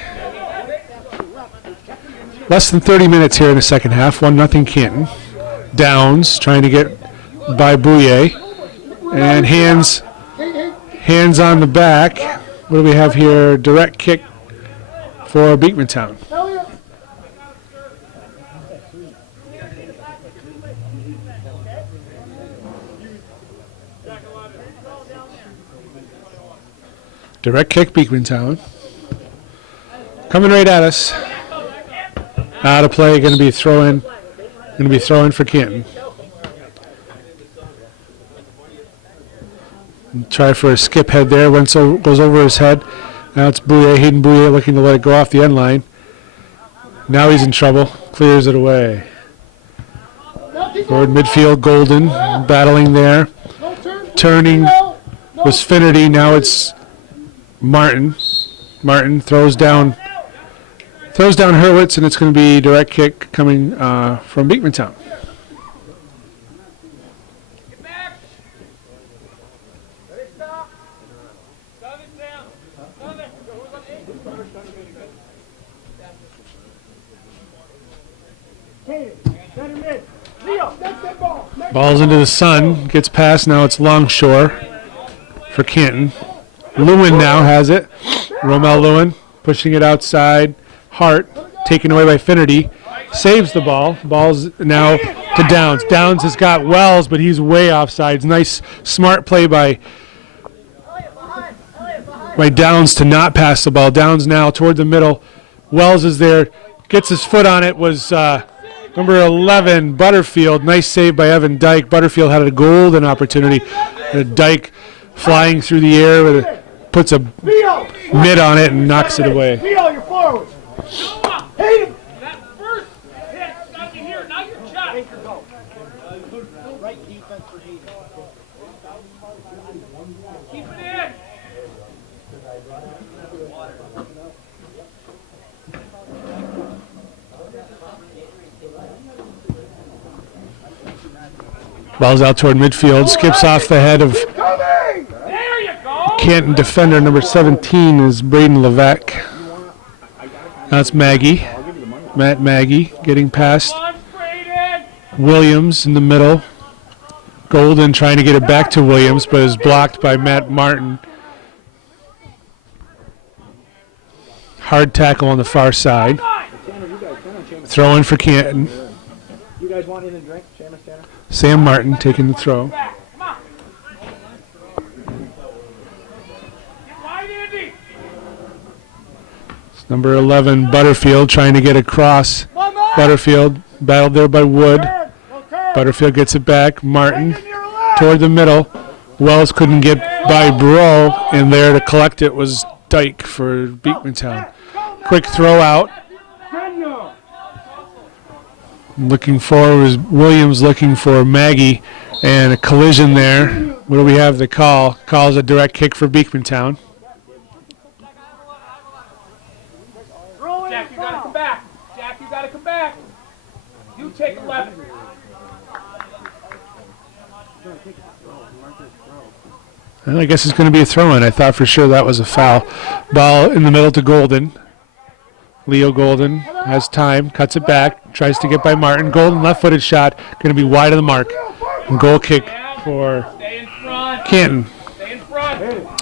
Less than 30 minutes here in the second half, 1-0 Canton. Downs trying to get by Bouye. And hands on the back. What do we have here? Direct kick for Beekmantown. Direct kick, Beekmantown. Coming right at us. Out of play, going to be throw-in. Going to be throw-in for Canton. Try for a skip head there. Goes over his head. Now it's Bouye, Hayden Bouye looking to let it go off the end line. Now he's in trouble. Clears it away. Forward midfield, Golden battling there. Turning was Finnerty. Now it's Martin. Martin throws down Hurwitz, and it's going to be direct kick coming from Beekmantown. Ball's into the sun, gets past, now it's Longshore for Canton. Lewin now has it. Romel Lewin pushing it outside. Hart taken away by Finnerty. Saves the ball. Ball's now to Downs. Downs has got Wells, but he's way offsides. Nice, smart play by Downs to not pass the ball. Downs now toward the middle. Wells is there. Gets his foot on it. Was number 11, Butterfield. Nice save by Evan Dyke. Butterfield had a golden opportunity. Dyke flying through the air, puts a mid on it and knocks it away. You're forward. Hey, that first hit got you here, not your shot. Right defense for Hayden. Keep it in. Ball's out toward midfield, skips off the head of There you go. Canton defender. Number 17 is Braden Levesque. That's Maggie. Matt Maggie getting past Williams in the middle. Golden trying to get it back to Williams, but is blocked by Matt Martin. Hard tackle on the far side. Throw in for Canton. You guys want anything to drink, Seamus Tanner? Sam Martin taking the throw. It's number 11, Butterfield, trying to get across. Butterfield battled there by Wood. Butterfield gets it back. Martin toward the middle. Wells couldn't get by Bro, and there to collect it was Dyke for Beekmantown. Quick throw out. Looking for was Williams looking for Maggie, and a collision there. What do we have the call? Calls a direct kick for Beekmantown. Jack, you gotta come back. Jack, you gotta come back. You take 11. Well, I guess it's going to be a throw-in. I thought for sure that was a foul. Ball in the middle to Golden. Leo Golden has time, cuts it back, tries to get by Martin. Golden left-footed shot, going to be wide of the mark. And goal kick for Canton.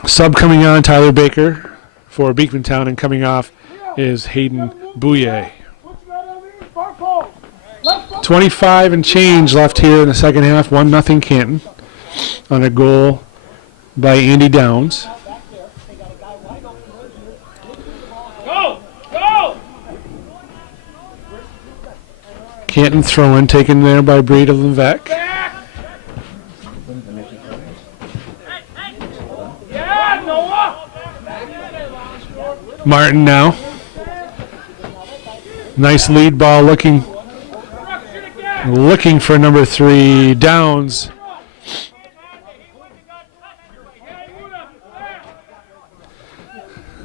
Sub coming on, Tyler Baker for Beekmantown, and coming off is Hayden Bouye. 25 and change left here in the second half. 1-0 Canton on a goal by Andy Downs. Canton throwing, taken there by Breda Levesque. Yeah, Noah. Martin now. Nice lead ball looking for number 3, Downs.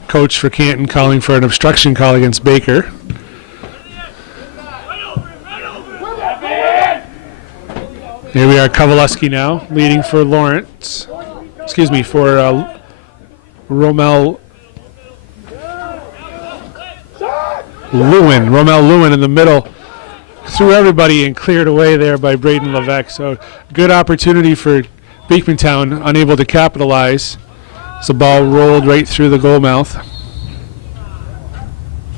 Coach for Canton calling for an obstruction call against Baker. Here we are, Kowaleski now, leading for Lawrence. Excuse me, for Romel Lewin. Romel Lewin in the middle. Threw everybody and cleared away there by Braden Levesque. So good opportunity for Beekmantown, unable to capitalize. As the ball rolled right through the goal mouth.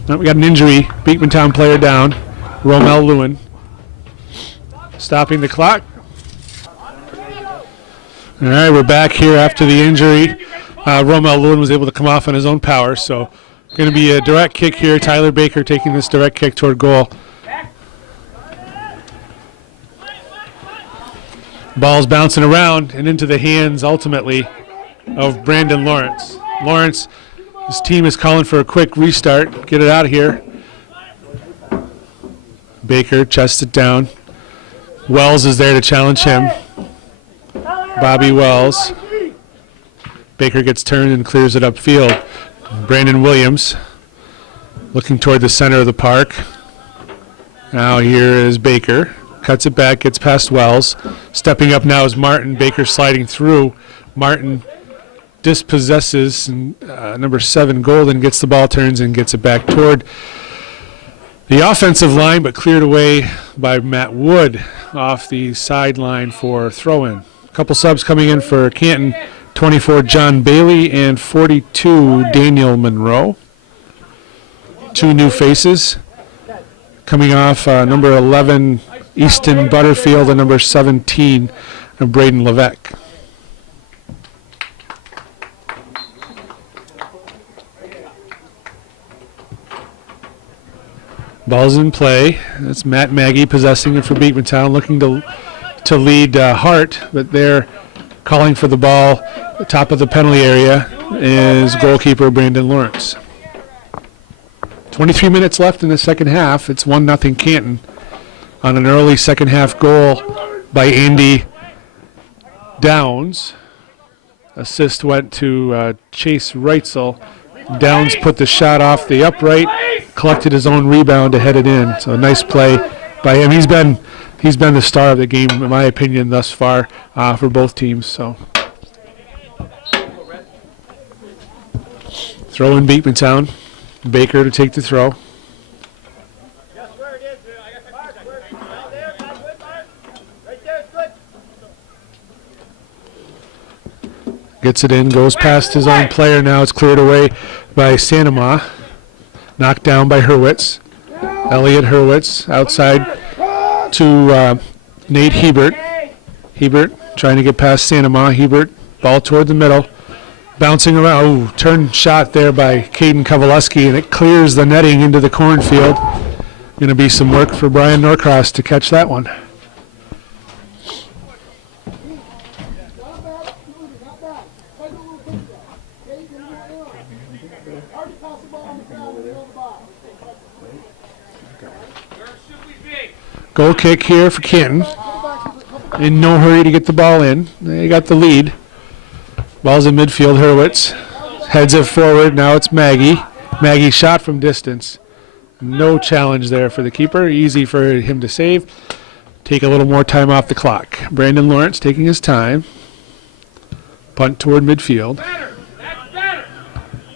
Now we got an injury. Beekmantown player down. Romel Lewin. Stopping the clock. All right, we're back here after the injury. Romel Lewin was able to come off on his own power, so going to be a direct kick here. Tyler Baker taking this direct kick toward goal. Ball's bouncing around and into the hands, ultimately, of Brandon Lawrence. Lawrence, his team is calling for a quick restart. Get it out of here. Baker chests it down. Wells is there to challenge him. Bobby Wells. Baker gets turned and clears it upfield. Brandon Williams looking toward the center of the park. Now here is Baker. Cuts it back, gets past Wells. Stepping up now is Martin. Baker sliding through. Martin dispossesses number 7, Golden, gets the ball, turns and gets it back toward the offensive line, but cleared away by Matt Wood off the sideline for throw-in. A couple subs coming in for Canton. 24, John Bailey, and 42, Daniel Monroe. 2 new faces. Coming off number 11, Easton Butterfield, and number 17, Braden Levesque. Ball's in play. That's Matt Maggie possessing it for Beekmantown, looking to lead Hart, but they're calling for the ball. The top of the penalty area is goalkeeper Brandon Lawrence. 23 minutes left in the second half. It's 1-0 Canton on an early second half goal by Andy Downs. Assist went to Chase Reitzel. Downs put the shot off the upright, collected his own rebound to head it in. So a nice play by him. He's been the star of the game, in my opinion, thus far for both teams. So throw in Beekmantown. Baker to take the throw. Gets it in, goes past his own player. Now it's cleared away by Sanama. Knocked down by Hurwitz. Elliot Hurwitz outside to Nate Hebert. Hebert trying to get past Sanama. Hebert, ball toward the middle. Bouncing around. Ooh, turn shot there by Caden Kowaleski, and it clears the netting into the cornfield. Going to be some work for Brian Norcross to catch that one. Goal kick here for Canton. In no hurry to get the ball in. They got the lead. Ball's in midfield. Hurwitz heads it forward. Now it's Maggie. Maggie shot from distance. No challenge there for the keeper. Easy for him to save. Take a little more time off the clock. Brandon Lawrence taking his time. Punt toward midfield.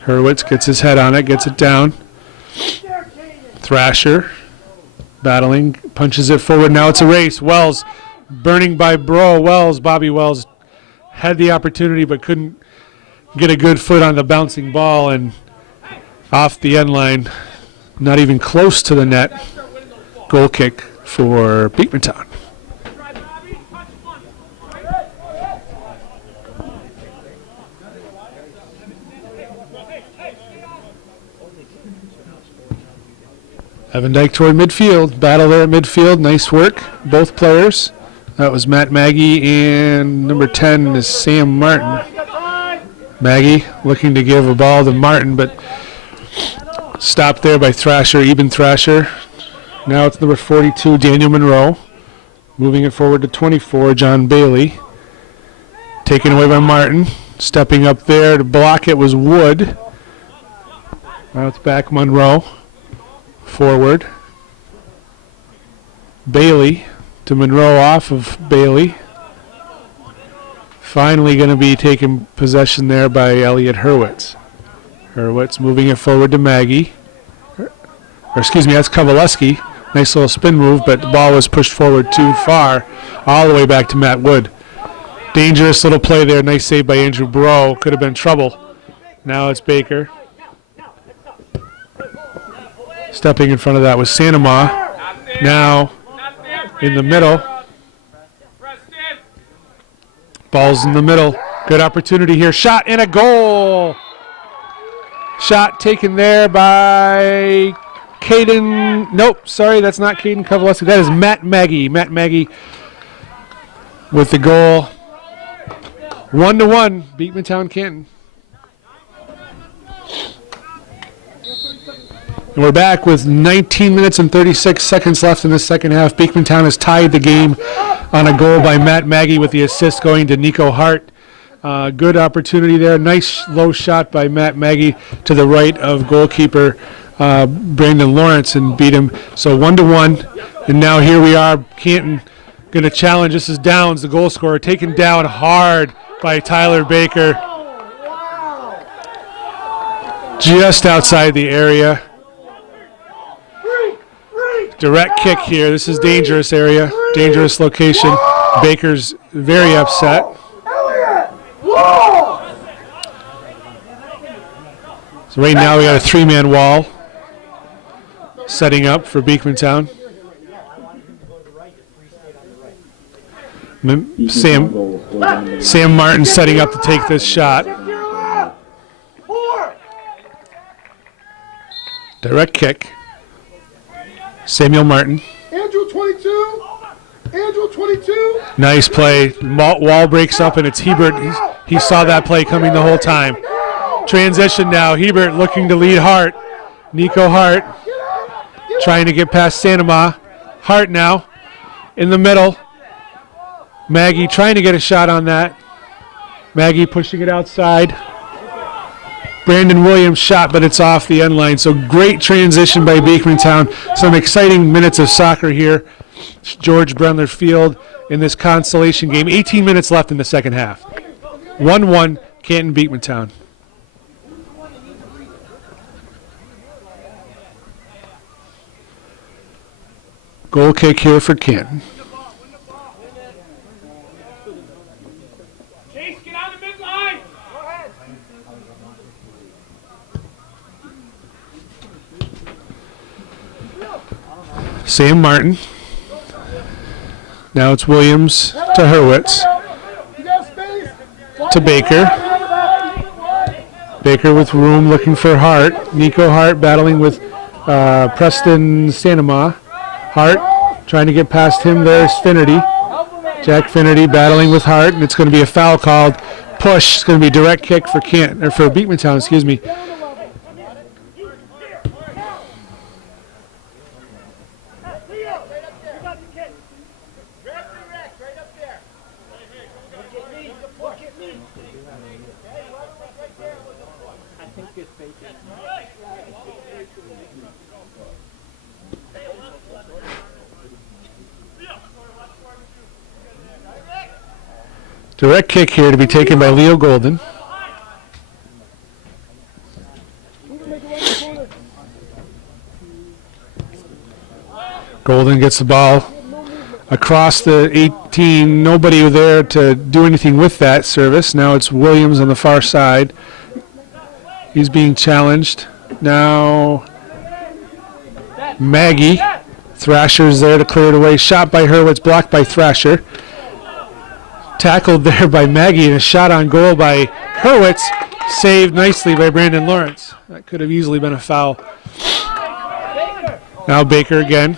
Hurwitz gets his head on it, gets it down. Thrasher battling, punches it forward. Now it's a race. Wells burning by Bro. Bobby Wells had the opportunity but couldn't get a good foot on the bouncing ball, and off the end line, not even close to the net. Goal kick for Beekmantown. Evan Dyke toward midfield. Battle there at midfield. Nice work, both players. That was Matt Maggie, and number 10 is Sam Martin. Maggie looking to give a ball to Martin, but stopped there by Thrasher, Eben Thrasher. Now it's number 42, Daniel Monroe. Moving it forward to 24, John Bailey. Taken away by Martin. Stepping up there to block it was Wood. Now it's back Monroe. Forward. Bailey to Monroe off of Bailey. Finally going to be taking possession there by Elliot Hurwitz. Hurwitz moving it forward to Maggie. Or excuse me, that's Kovaleski. Nice little spin move, but the ball was pushed forward too far. All the way back to Matt Wood. Dangerous little play there. Nice save by Andrew Bro. Could have been trouble. Now it's Baker. Stepping in front of that was Sanama. Now in the middle. Ball's in the middle. Good opportunity here. Shot and a goal. Shot taken there by Caden. Nope, sorry, that's not Caden Kovaleski. That is Matt Maggie. Matt Maggie with the goal. 1-1, Beekmantown Canton. And we're back with 19 minutes and 36 seconds left in the second half. Beekmantown has tied the game on a goal by Matt Maggie with the assist going to Nico Hart. Good opportunity there. Nice low shot by Matt Maggie to the right of goalkeeper Brandon Lawrence and beat him. So 1-1. And now here we are, Canton going to challenge. This is Downs, the goal scorer, taken down hard by Tyler Baker. Just outside the area. Direct kick here. This is dangerous area, dangerous location. Baker's very upset. So right now we got a three-man wall setting up for Beekmantown. Sam Martin setting up to take this shot. Direct kick. Samuel Martin. Andrew 22. Andrew 22. Nice play. Wall breaks up and it's Hebert. He saw that play coming the whole time. Transition now. Hebert looking to lead Hart. Nico Hart trying to get past Sanama. Hart now in the middle. Maggie trying to get a shot on that. Maggie pushing it outside. Brandon Williams shot, but it's off the end line. So great transition by Beekmantown. Some exciting minutes of soccer here. George Brendler Field in this consolation game. 18 minutes left in the second half. 1-1, Canton Beekmantown. Goal kick here for Canton. Chase, get on the midline. Sam Martin. Now it's Williams to Hurwitz. To Baker. Baker with room looking for Hart. Nico Hart battling with Preston Sanama. Hart trying to get past him. There's Finnerty. Jack Finnerty battling with Hart, and it's going to be a foul called. Push. It's going to be direct kick for Canton, or for Beekmantown, excuse me. Direct kick here to be taken by Leo Golden. Golden gets the ball across the 18. Nobody there to do anything with that service. Now it's Williams on the far side. He's being challenged. Now Maggie. Thrasher's there to clear it away. Shot by Hurwitz, blocked by Thrasher. Tackled there by Maggie and a shot on goal by Hurwitz. Saved nicely by Brandon Lawrence. That could have easily been a foul. Now Baker again.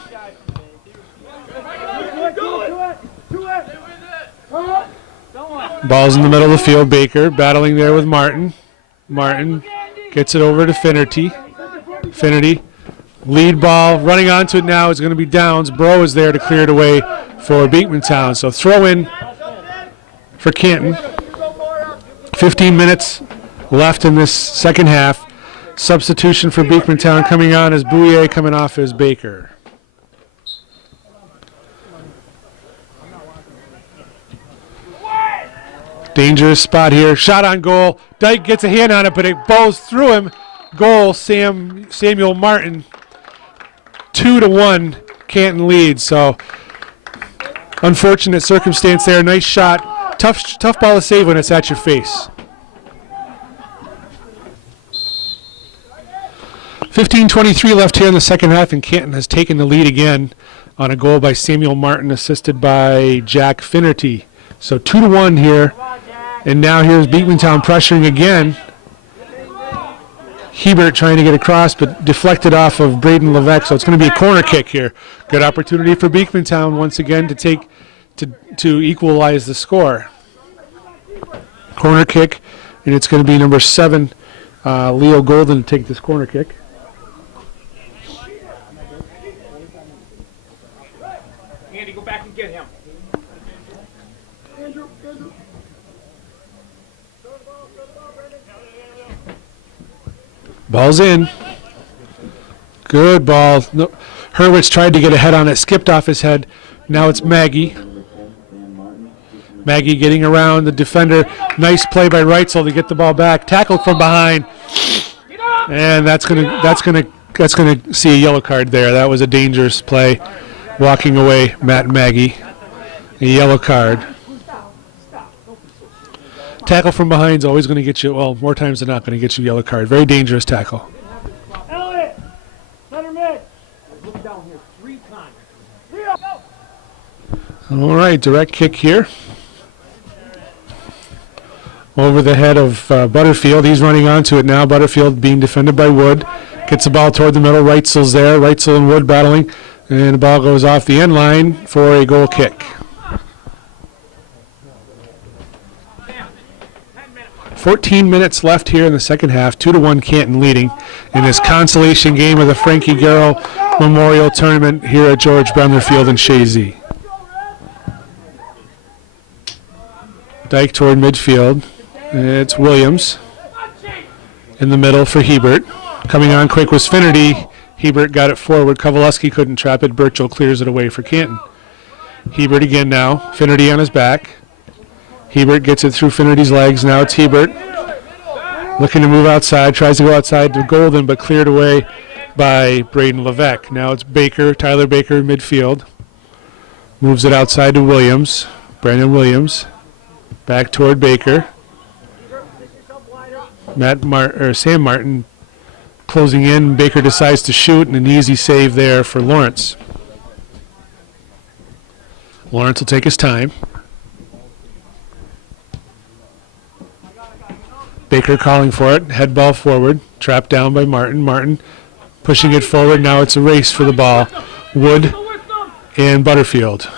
Ball's in the middle of the field. Baker battling there with Martin. Martin gets it over to Finnerty. Finnerty, lead ball, running onto it now is going to be Downs. Bro is there to clear it away for Beekmantown. So throw in for Canton. 15 minutes left in this second half. Substitution for Beekmantown coming on as Bouye, coming off as Baker. Dangerous spot here. Shot on goal. Dyke gets a hand on it, but it bows through him. Goal, Samuel Martin. 2-1, Canton leads. So, unfortunate circumstance there. Nice shot. Tough ball to save when it's at your face. 15:23 left here in the second half, and Canton has taken the lead again on a goal by Samuel Martin, assisted by Jack Finnerty. So 2-1 here. And now here's Beekmantown pressuring again. Hebert trying to get across, but deflected off of Braden Levesque. So it's going to be a corner kick here. Good opportunity for Beekmantown once again to equalize the score. Corner kick, and it's going to be number 7, Leo Golden, to take this corner kick. Andy, go back and get him. Ball's in. Good ball. No, Hurwitz tried to get a head on it, skipped off his head. Now it's Maggie. Maggie getting around the defender. Nice play by Reitzel to get the ball back. Tackled from behind, and that's gonna see a yellow card there. That was a dangerous play. Walking away, Matt Maggie. A yellow card. Tackle from behind is always going to get you, well, more times than not going to get you a yellow card. Very dangerous tackle. Elliot, center mid. Look down here 3 times. All right, direct kick here. Over the head of Butterfield. He's running onto it now. Butterfield being defended by Wood. Gets the ball toward the middle. Reitzel's there. Reitzel and Wood battling. And the ball goes off the end line for a goal kick. 14 minutes left here in the second half. 2-1 Canton leading in this consolation game of the Frankie Garrow Memorial Tournament here at George Brendler Field in Shazy. Dyke toward midfield. It's Williams in the middle for Hebert. Coming on quick was Finnerty. Hebert got it forward. Kowaleski couldn't trap it. Burchell clears it away for Canton. Hebert again now. Finnerty on his back. Hebert gets it through Finnerty's legs. Now it's Hebert looking to move outside. Tries to go outside to Golden, but cleared away by Braden Levesque. Now it's Baker, Tyler Baker, midfield. Moves it outside to Williams. Brandon Williams. Back toward Baker. Sam Martin closing in. Baker decides to shoot, and an easy save there for Lawrence. Lawrence will take his time. Baker calling for it. Head ball forward. Trapped down by Martin. Martin pushing it forward. Now it's a race for the ball. Wood and Butterfield.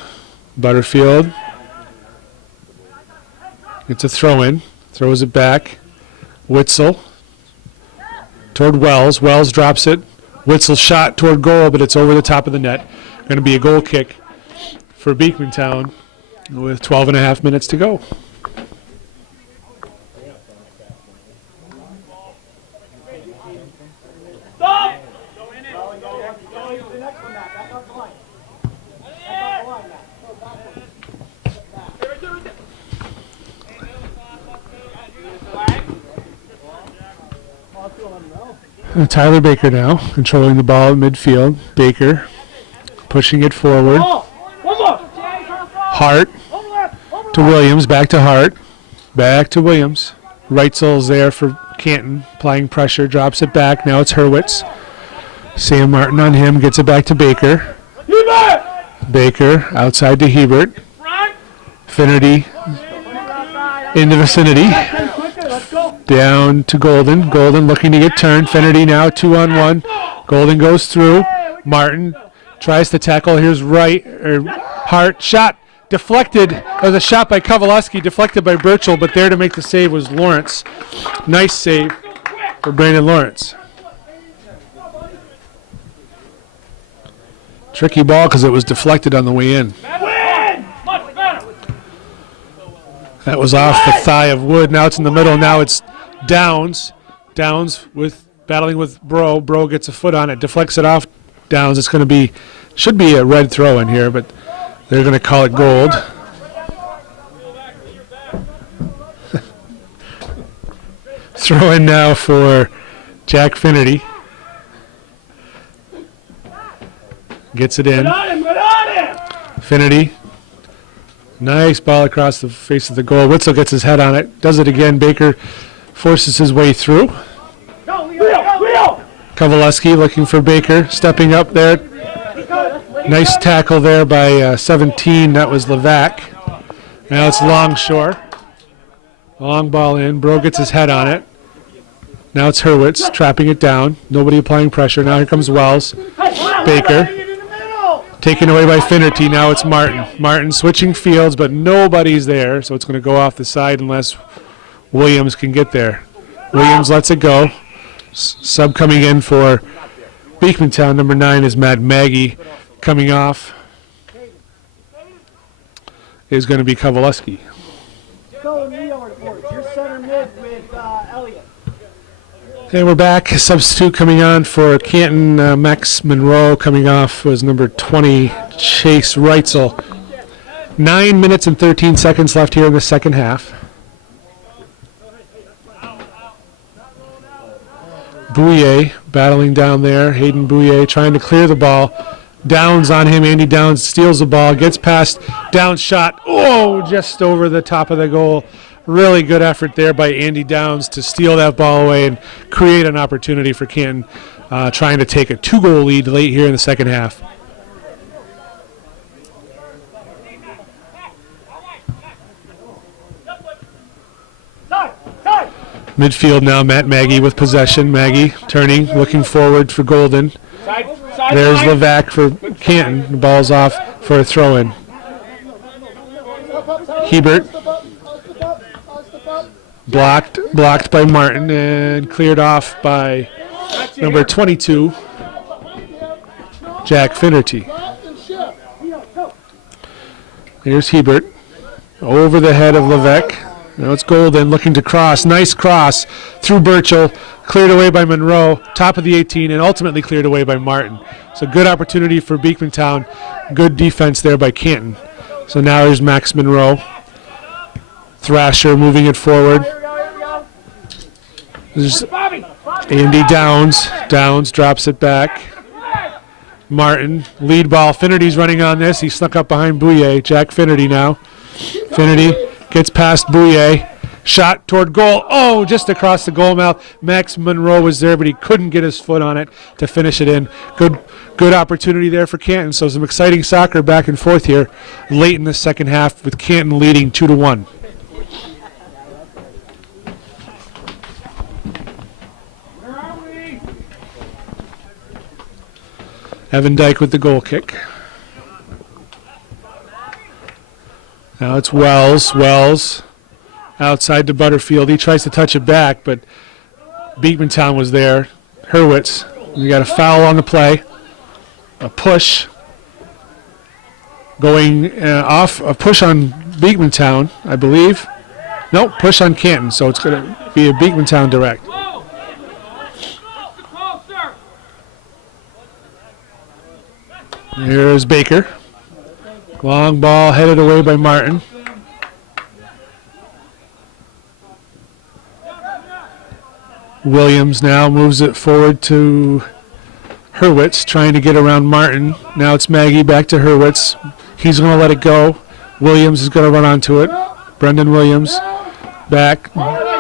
Butterfield. It's a throw-in. Throws it back. Witzel toward Wells. Wells drops it. Witzel shot toward goal, but it's over the top of the net. Going to be a goal kick for Beekmantown with 12 and a half minutes to go. Tyler Baker now controlling the ball at midfield. Baker pushing it forward. Hart to Williams. Back to Hart. Back to Williams. Reitzel's there for Canton. Applying pressure. Drops it back. Now it's Hurwitz. Sam Martin on him. Gets it back to Baker. Baker outside to Hebert. Finnerty in the vicinity. Down to Golden. Golden looking to get turned. Finnerty now 2-on-1. Golden goes through. Martin tries to tackle. Here's Hart. Shot deflected. It was a shot by Kowaleski, deflected by Burchell, but there to make the save was Lawrence. Nice save for Brandon Lawrence. Tricky ball because it was deflected on the way in. That was off the thigh of Wood. Now it's in the middle. Now it's Downs. Downs battling with Bro. Bro gets a foot on it, deflects it off Downs. It's going to be, should be a red throw in here, but they're going to call it gold. Throw in now for Jack Finnerty. Gets it in. Finnerty. Nice ball across the face of the goal. Witzel gets his head on it. Does it again. Baker forces his way through. Kowaleski looking for Baker. Stepping up there. Nice tackle there by 17. That was Levac. Now it's Longshore. Long ball in. Bro gets his head on it. Now it's Hurwitz trapping it down. Nobody applying pressure. Now here comes Wells. Baker. Taken away by Finnerty. Now it's Martin. Martin switching fields, but nobody's there, so it's going to go off the side unless Williams can get there. Williams lets it go. Sub coming in for Beekmantown, number 9, is Matt Maggie. Coming off is going to be Kowaleski. And we're back. Substitute coming on for Canton, Max Monroe. Coming off was number 20, Chase Reitzel. 9 minutes and 13 seconds left here in the second half. Bouye battling down there. Hayden Bouye trying to clear the ball. Downs on him. Andy Downs steals the ball. Gets past. Downs shot. Oh, just over the top of the goal. Really good effort there by Andy Downs to steal that ball away and create an opportunity for Canton, trying to take a 2-goal lead late here in the second half. Midfield now, Matt Maggie with possession. Maggie turning, looking forward for Golden. There's Levac for Canton. The ball's off for a throw-in. Hebert. Blocked by Martin and cleared off by number 22, Jack Finnerty. Here's Hebert over the head of Levesque. Now it's Golden looking to cross. Nice cross through Burchell, cleared away by Monroe, top of the 18, and ultimately cleared away by Martin. So good opportunity for Beekmantown. Good defense there by Canton. So now here's Max Monroe. Thrasher moving it forward. There's Andy Downs. Downs drops it back. Martin, lead ball. Finnerty's running on this. He snuck up behind Bouye. Jack Finnerty now. Finnerty gets past Bouye. Shot toward goal. Oh, just across the goal mouth. Max Monroe was there, but he couldn't get his foot on it to finish it in. Good opportunity there for Canton. So some exciting soccer back and forth here late in the second half with Canton leading 2-1. Evan Dyke with the goal kick. Now it's Wells. Wells outside to Butterfield. He tries to touch it back, but Beekmantown was there. Hurwitz. We got a foul on the play. A push. Going off. A push on Beekmantown, I believe. Nope, push on Canton. So it's going to be a Beekmantown direct. Here's Baker. Long ball headed away by Martin. Williams now moves it forward to Hurwitz, trying to get around Martin. Now it's Maggie back to Hurwitz. He's going to let it go. Williams is going to run onto it. Brendan Williams back.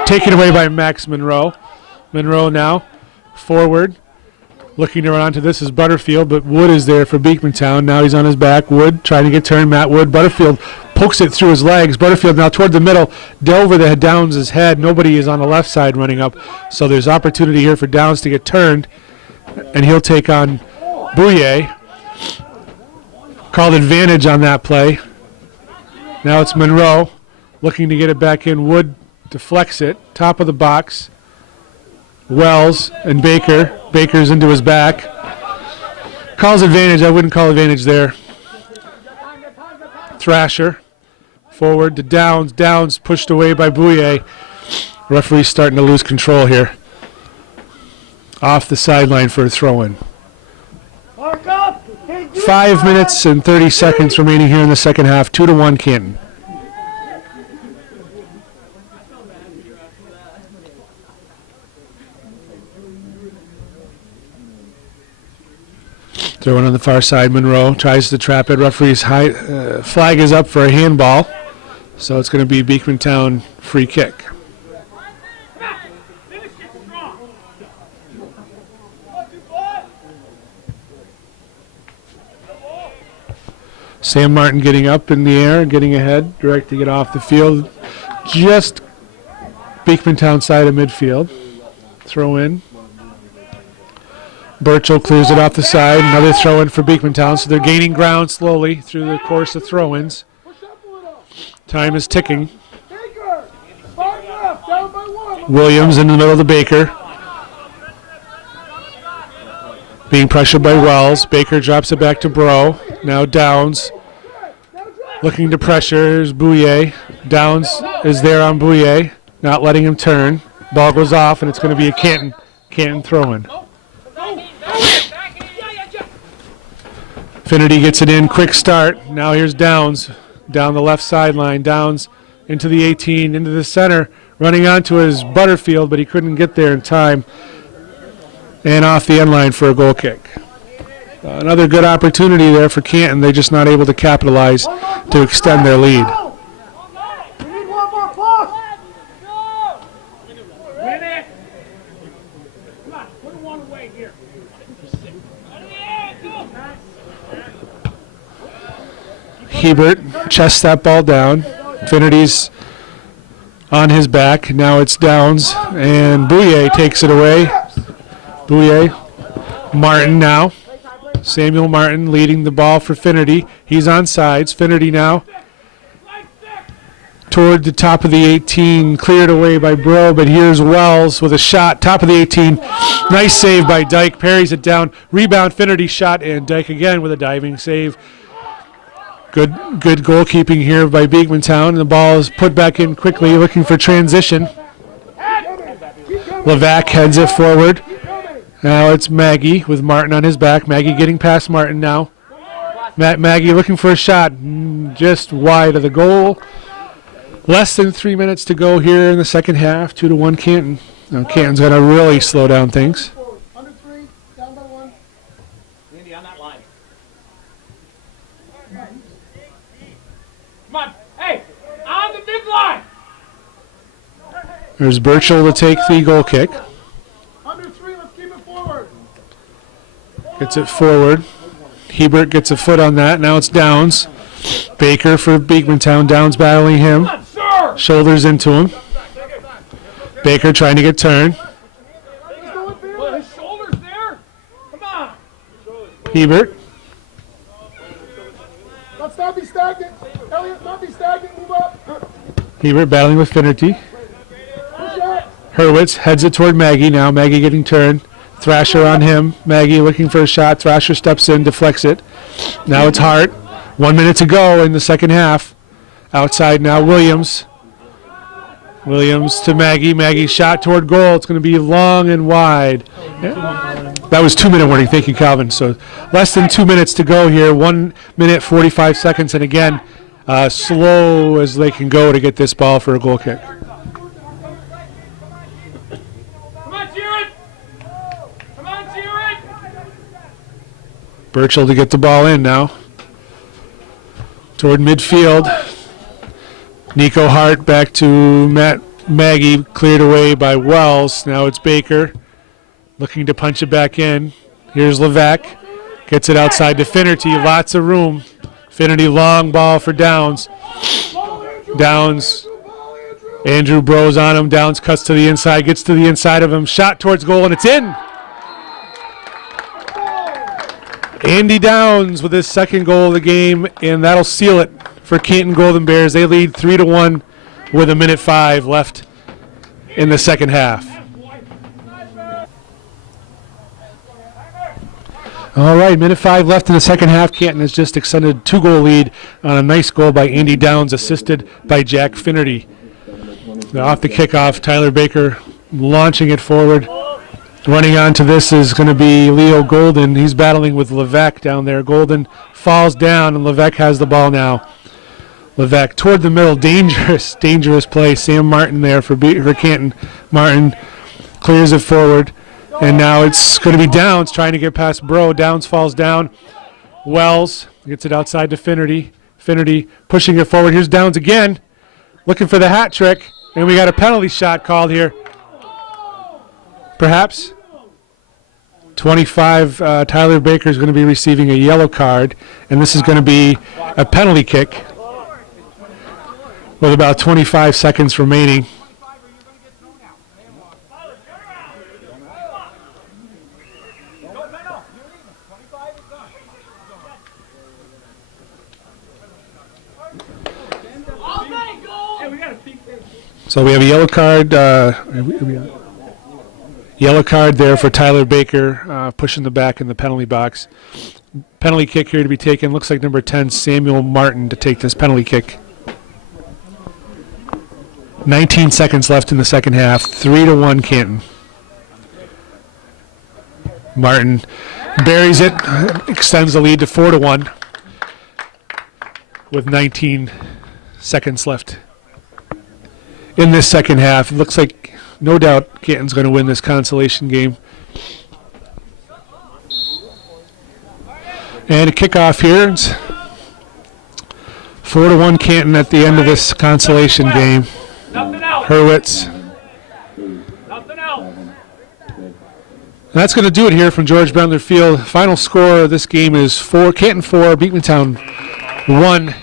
Taken away by Max Monroe. Monroe now forward. Looking to run onto this is Butterfield, but Wood is there for Beekmantown. Now he's on his back. Wood trying to get turned. Matt Wood. Butterfield pokes it through his legs. Butterfield now toward the middle. Delver that Downs his head. Nobody is on the left side running up. So there's opportunity here for Downs to get turned, and he'll take on Bouye. Called advantage on that play. Now it's Monroe looking to get it back in. Wood deflects it. Top of the box. Wells and Baker. Baker's into his back. Calls advantage. I wouldn't call advantage there. Thrasher. Forward to Downs. Downs pushed away by Bouye. Referee's starting to lose control here. Off the sideline for a throw-in. 5 minutes and 30 seconds remaining here in the second half. 2-1 Canton. Throwing on the far side, Monroe tries to trap it. Referee's flag is up for a handball, so it's going to be Beekmantown free kick. Sam Martin getting up in the air, getting ahead, directing it off the field. Just Beekmantown side of midfield. Throw in. Burchell clears it off the side. Another throw in for Beekmantown. So they're gaining ground slowly through the course of throw-ins. Time is ticking. Williams in the middle of the Baker. Being pressured by Wells. Baker drops it back to Bro. Now Downs. Looking to pressure. Here's Bouye. Downs is there on Bouye. Not letting him turn. Ball goes off, and it's going to be a Canton throw-in. Finnerty gets it in. Quick start. Now here's Downs. Down the left sideline. Downs into the 18, into the center. Running onto his Butterfield, but he couldn't get there in time. And off the end line for a goal kick. Another good opportunity there for Canton. They're just not able to capitalize to extend their lead. Hebert chests that ball down. Finnerty's on his back. Now it's Downs, and Bouye takes it away. Bouye. Martin now. Samuel Martin leading the ball for Finnerty. He's on sides. Finnerty now toward the top of the 18. Cleared away by Bro, but here's Wells with a shot. Top of the 18. Nice save by Dyke. Parries it down. Rebound, Finnerty shot, and Dyke again with a diving save. Good goalkeeping here by Beekmantown. The ball is put back in quickly, looking for transition. Levac heads it forward. Now it's Maggie with Martin on his back. Maggie getting past Martin now. Maggie looking for a shot, just wide of the goal. Less than 3 minutes to go here in the second half. 2-1 Canton. Now Canton's going to really slow down things. Under 3, down by 1. Andy on that line. Come on. Hey, on the midline. There's Burchell to take the goal kick. Under 3, let's keep it forward. Gets it forward. Hebert gets a foot on that. Now it's Downs. Baker for Beekmantown. Downs battling him. Come on, sir. Shoulders into him. Baker trying to get turned. Well, his shoulder's there. Come on. Hebert. Let's not be stagnant. Elliot, not be stagnant. Move up. Hebert battling with Finnerty. Push out. Hurwitz heads it toward Maggie now. Maggie getting turned. Thrasher on him. Maggie looking for a shot. Thrasher steps in, deflects it. Now it's Hart. 1 minute to go in the second half. Outside now Williams. Williams to Maggie. Maggie shot toward goal. It's going to be long and wide. Yeah. That was 2 minute warning. Thank you, Calvin. So less than 2 minutes to go here. 1 minute, 45 seconds. And again, slow as they can go to get this ball for a goal kick. Come on, Jared. Come on, Jared. Burchell to get the ball in now. Toward midfield. Nico Hart back to Maggie, cleared away by Wells. Now it's Baker looking to punch it back in. Here's Levac. Gets it outside to Finnerty. Lots of room. Finnerty long ball for Downs. Downs. Andrew Bro's on him. Downs cuts to the inside. Gets to the inside of him. Shot towards goal, and it's in. Andy Downs with his second goal of the game, and that'll seal it for Canton Golden Bears. They lead 3-1 with 1:05 left in the second half. All right, 1:05 left in the second half. Canton has just extended a 2-goal lead on a nice goal by Andy Downs, assisted by Jack Finnerty. Now off the kickoff, Tyler Baker launching it forward. Running onto this is going to be Leo Golden. He's battling with Levesque down there. Golden falls down, and Levesque has the ball now. Levesque toward the middle. Dangerous play. Sam Martin there for Canton. Martin clears it forward. And now it's going to be Downs trying to get past Bro. Downs falls down. Wells gets it outside to Finnerty. Finnerty pushing it forward. Here's Downs again, looking for the hat trick. And we got a penalty shot called here. Perhaps. 25, Tyler Baker is going to be receiving a yellow card, and this is going to be a penalty kick with about 25 seconds remaining. So we have a yellow card. Yellow card there for Tyler Baker, pushing the back in the penalty box. Penalty kick here to be taken. Looks like number 10, Samuel Martin, to take this penalty kick. 19 seconds left in the second half. 3-1 Canton. Martin buries it, extends the lead to 4-1 with 19 seconds left in this second half. It looks like, no doubt, Canton's going to win this consolation game. And a kickoff here. It's 4-1 Canton at the end of this consolation game. Hurwitz. And that's going to do it here from George Brendler Field. Final score of this game is Canton 4, Beekmantown 1.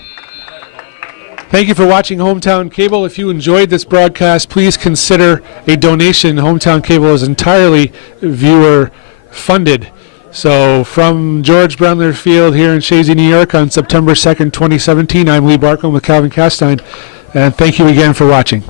Thank you for watching Hometown Cable. If you enjoyed this broadcast, please consider a donation. Hometown Cable is entirely viewer funded. So from George Brendler Field here in Shazy, New York on September 2nd, 2017, I'm Lee Barcombe with Calvin Castine. And thank you again for watching.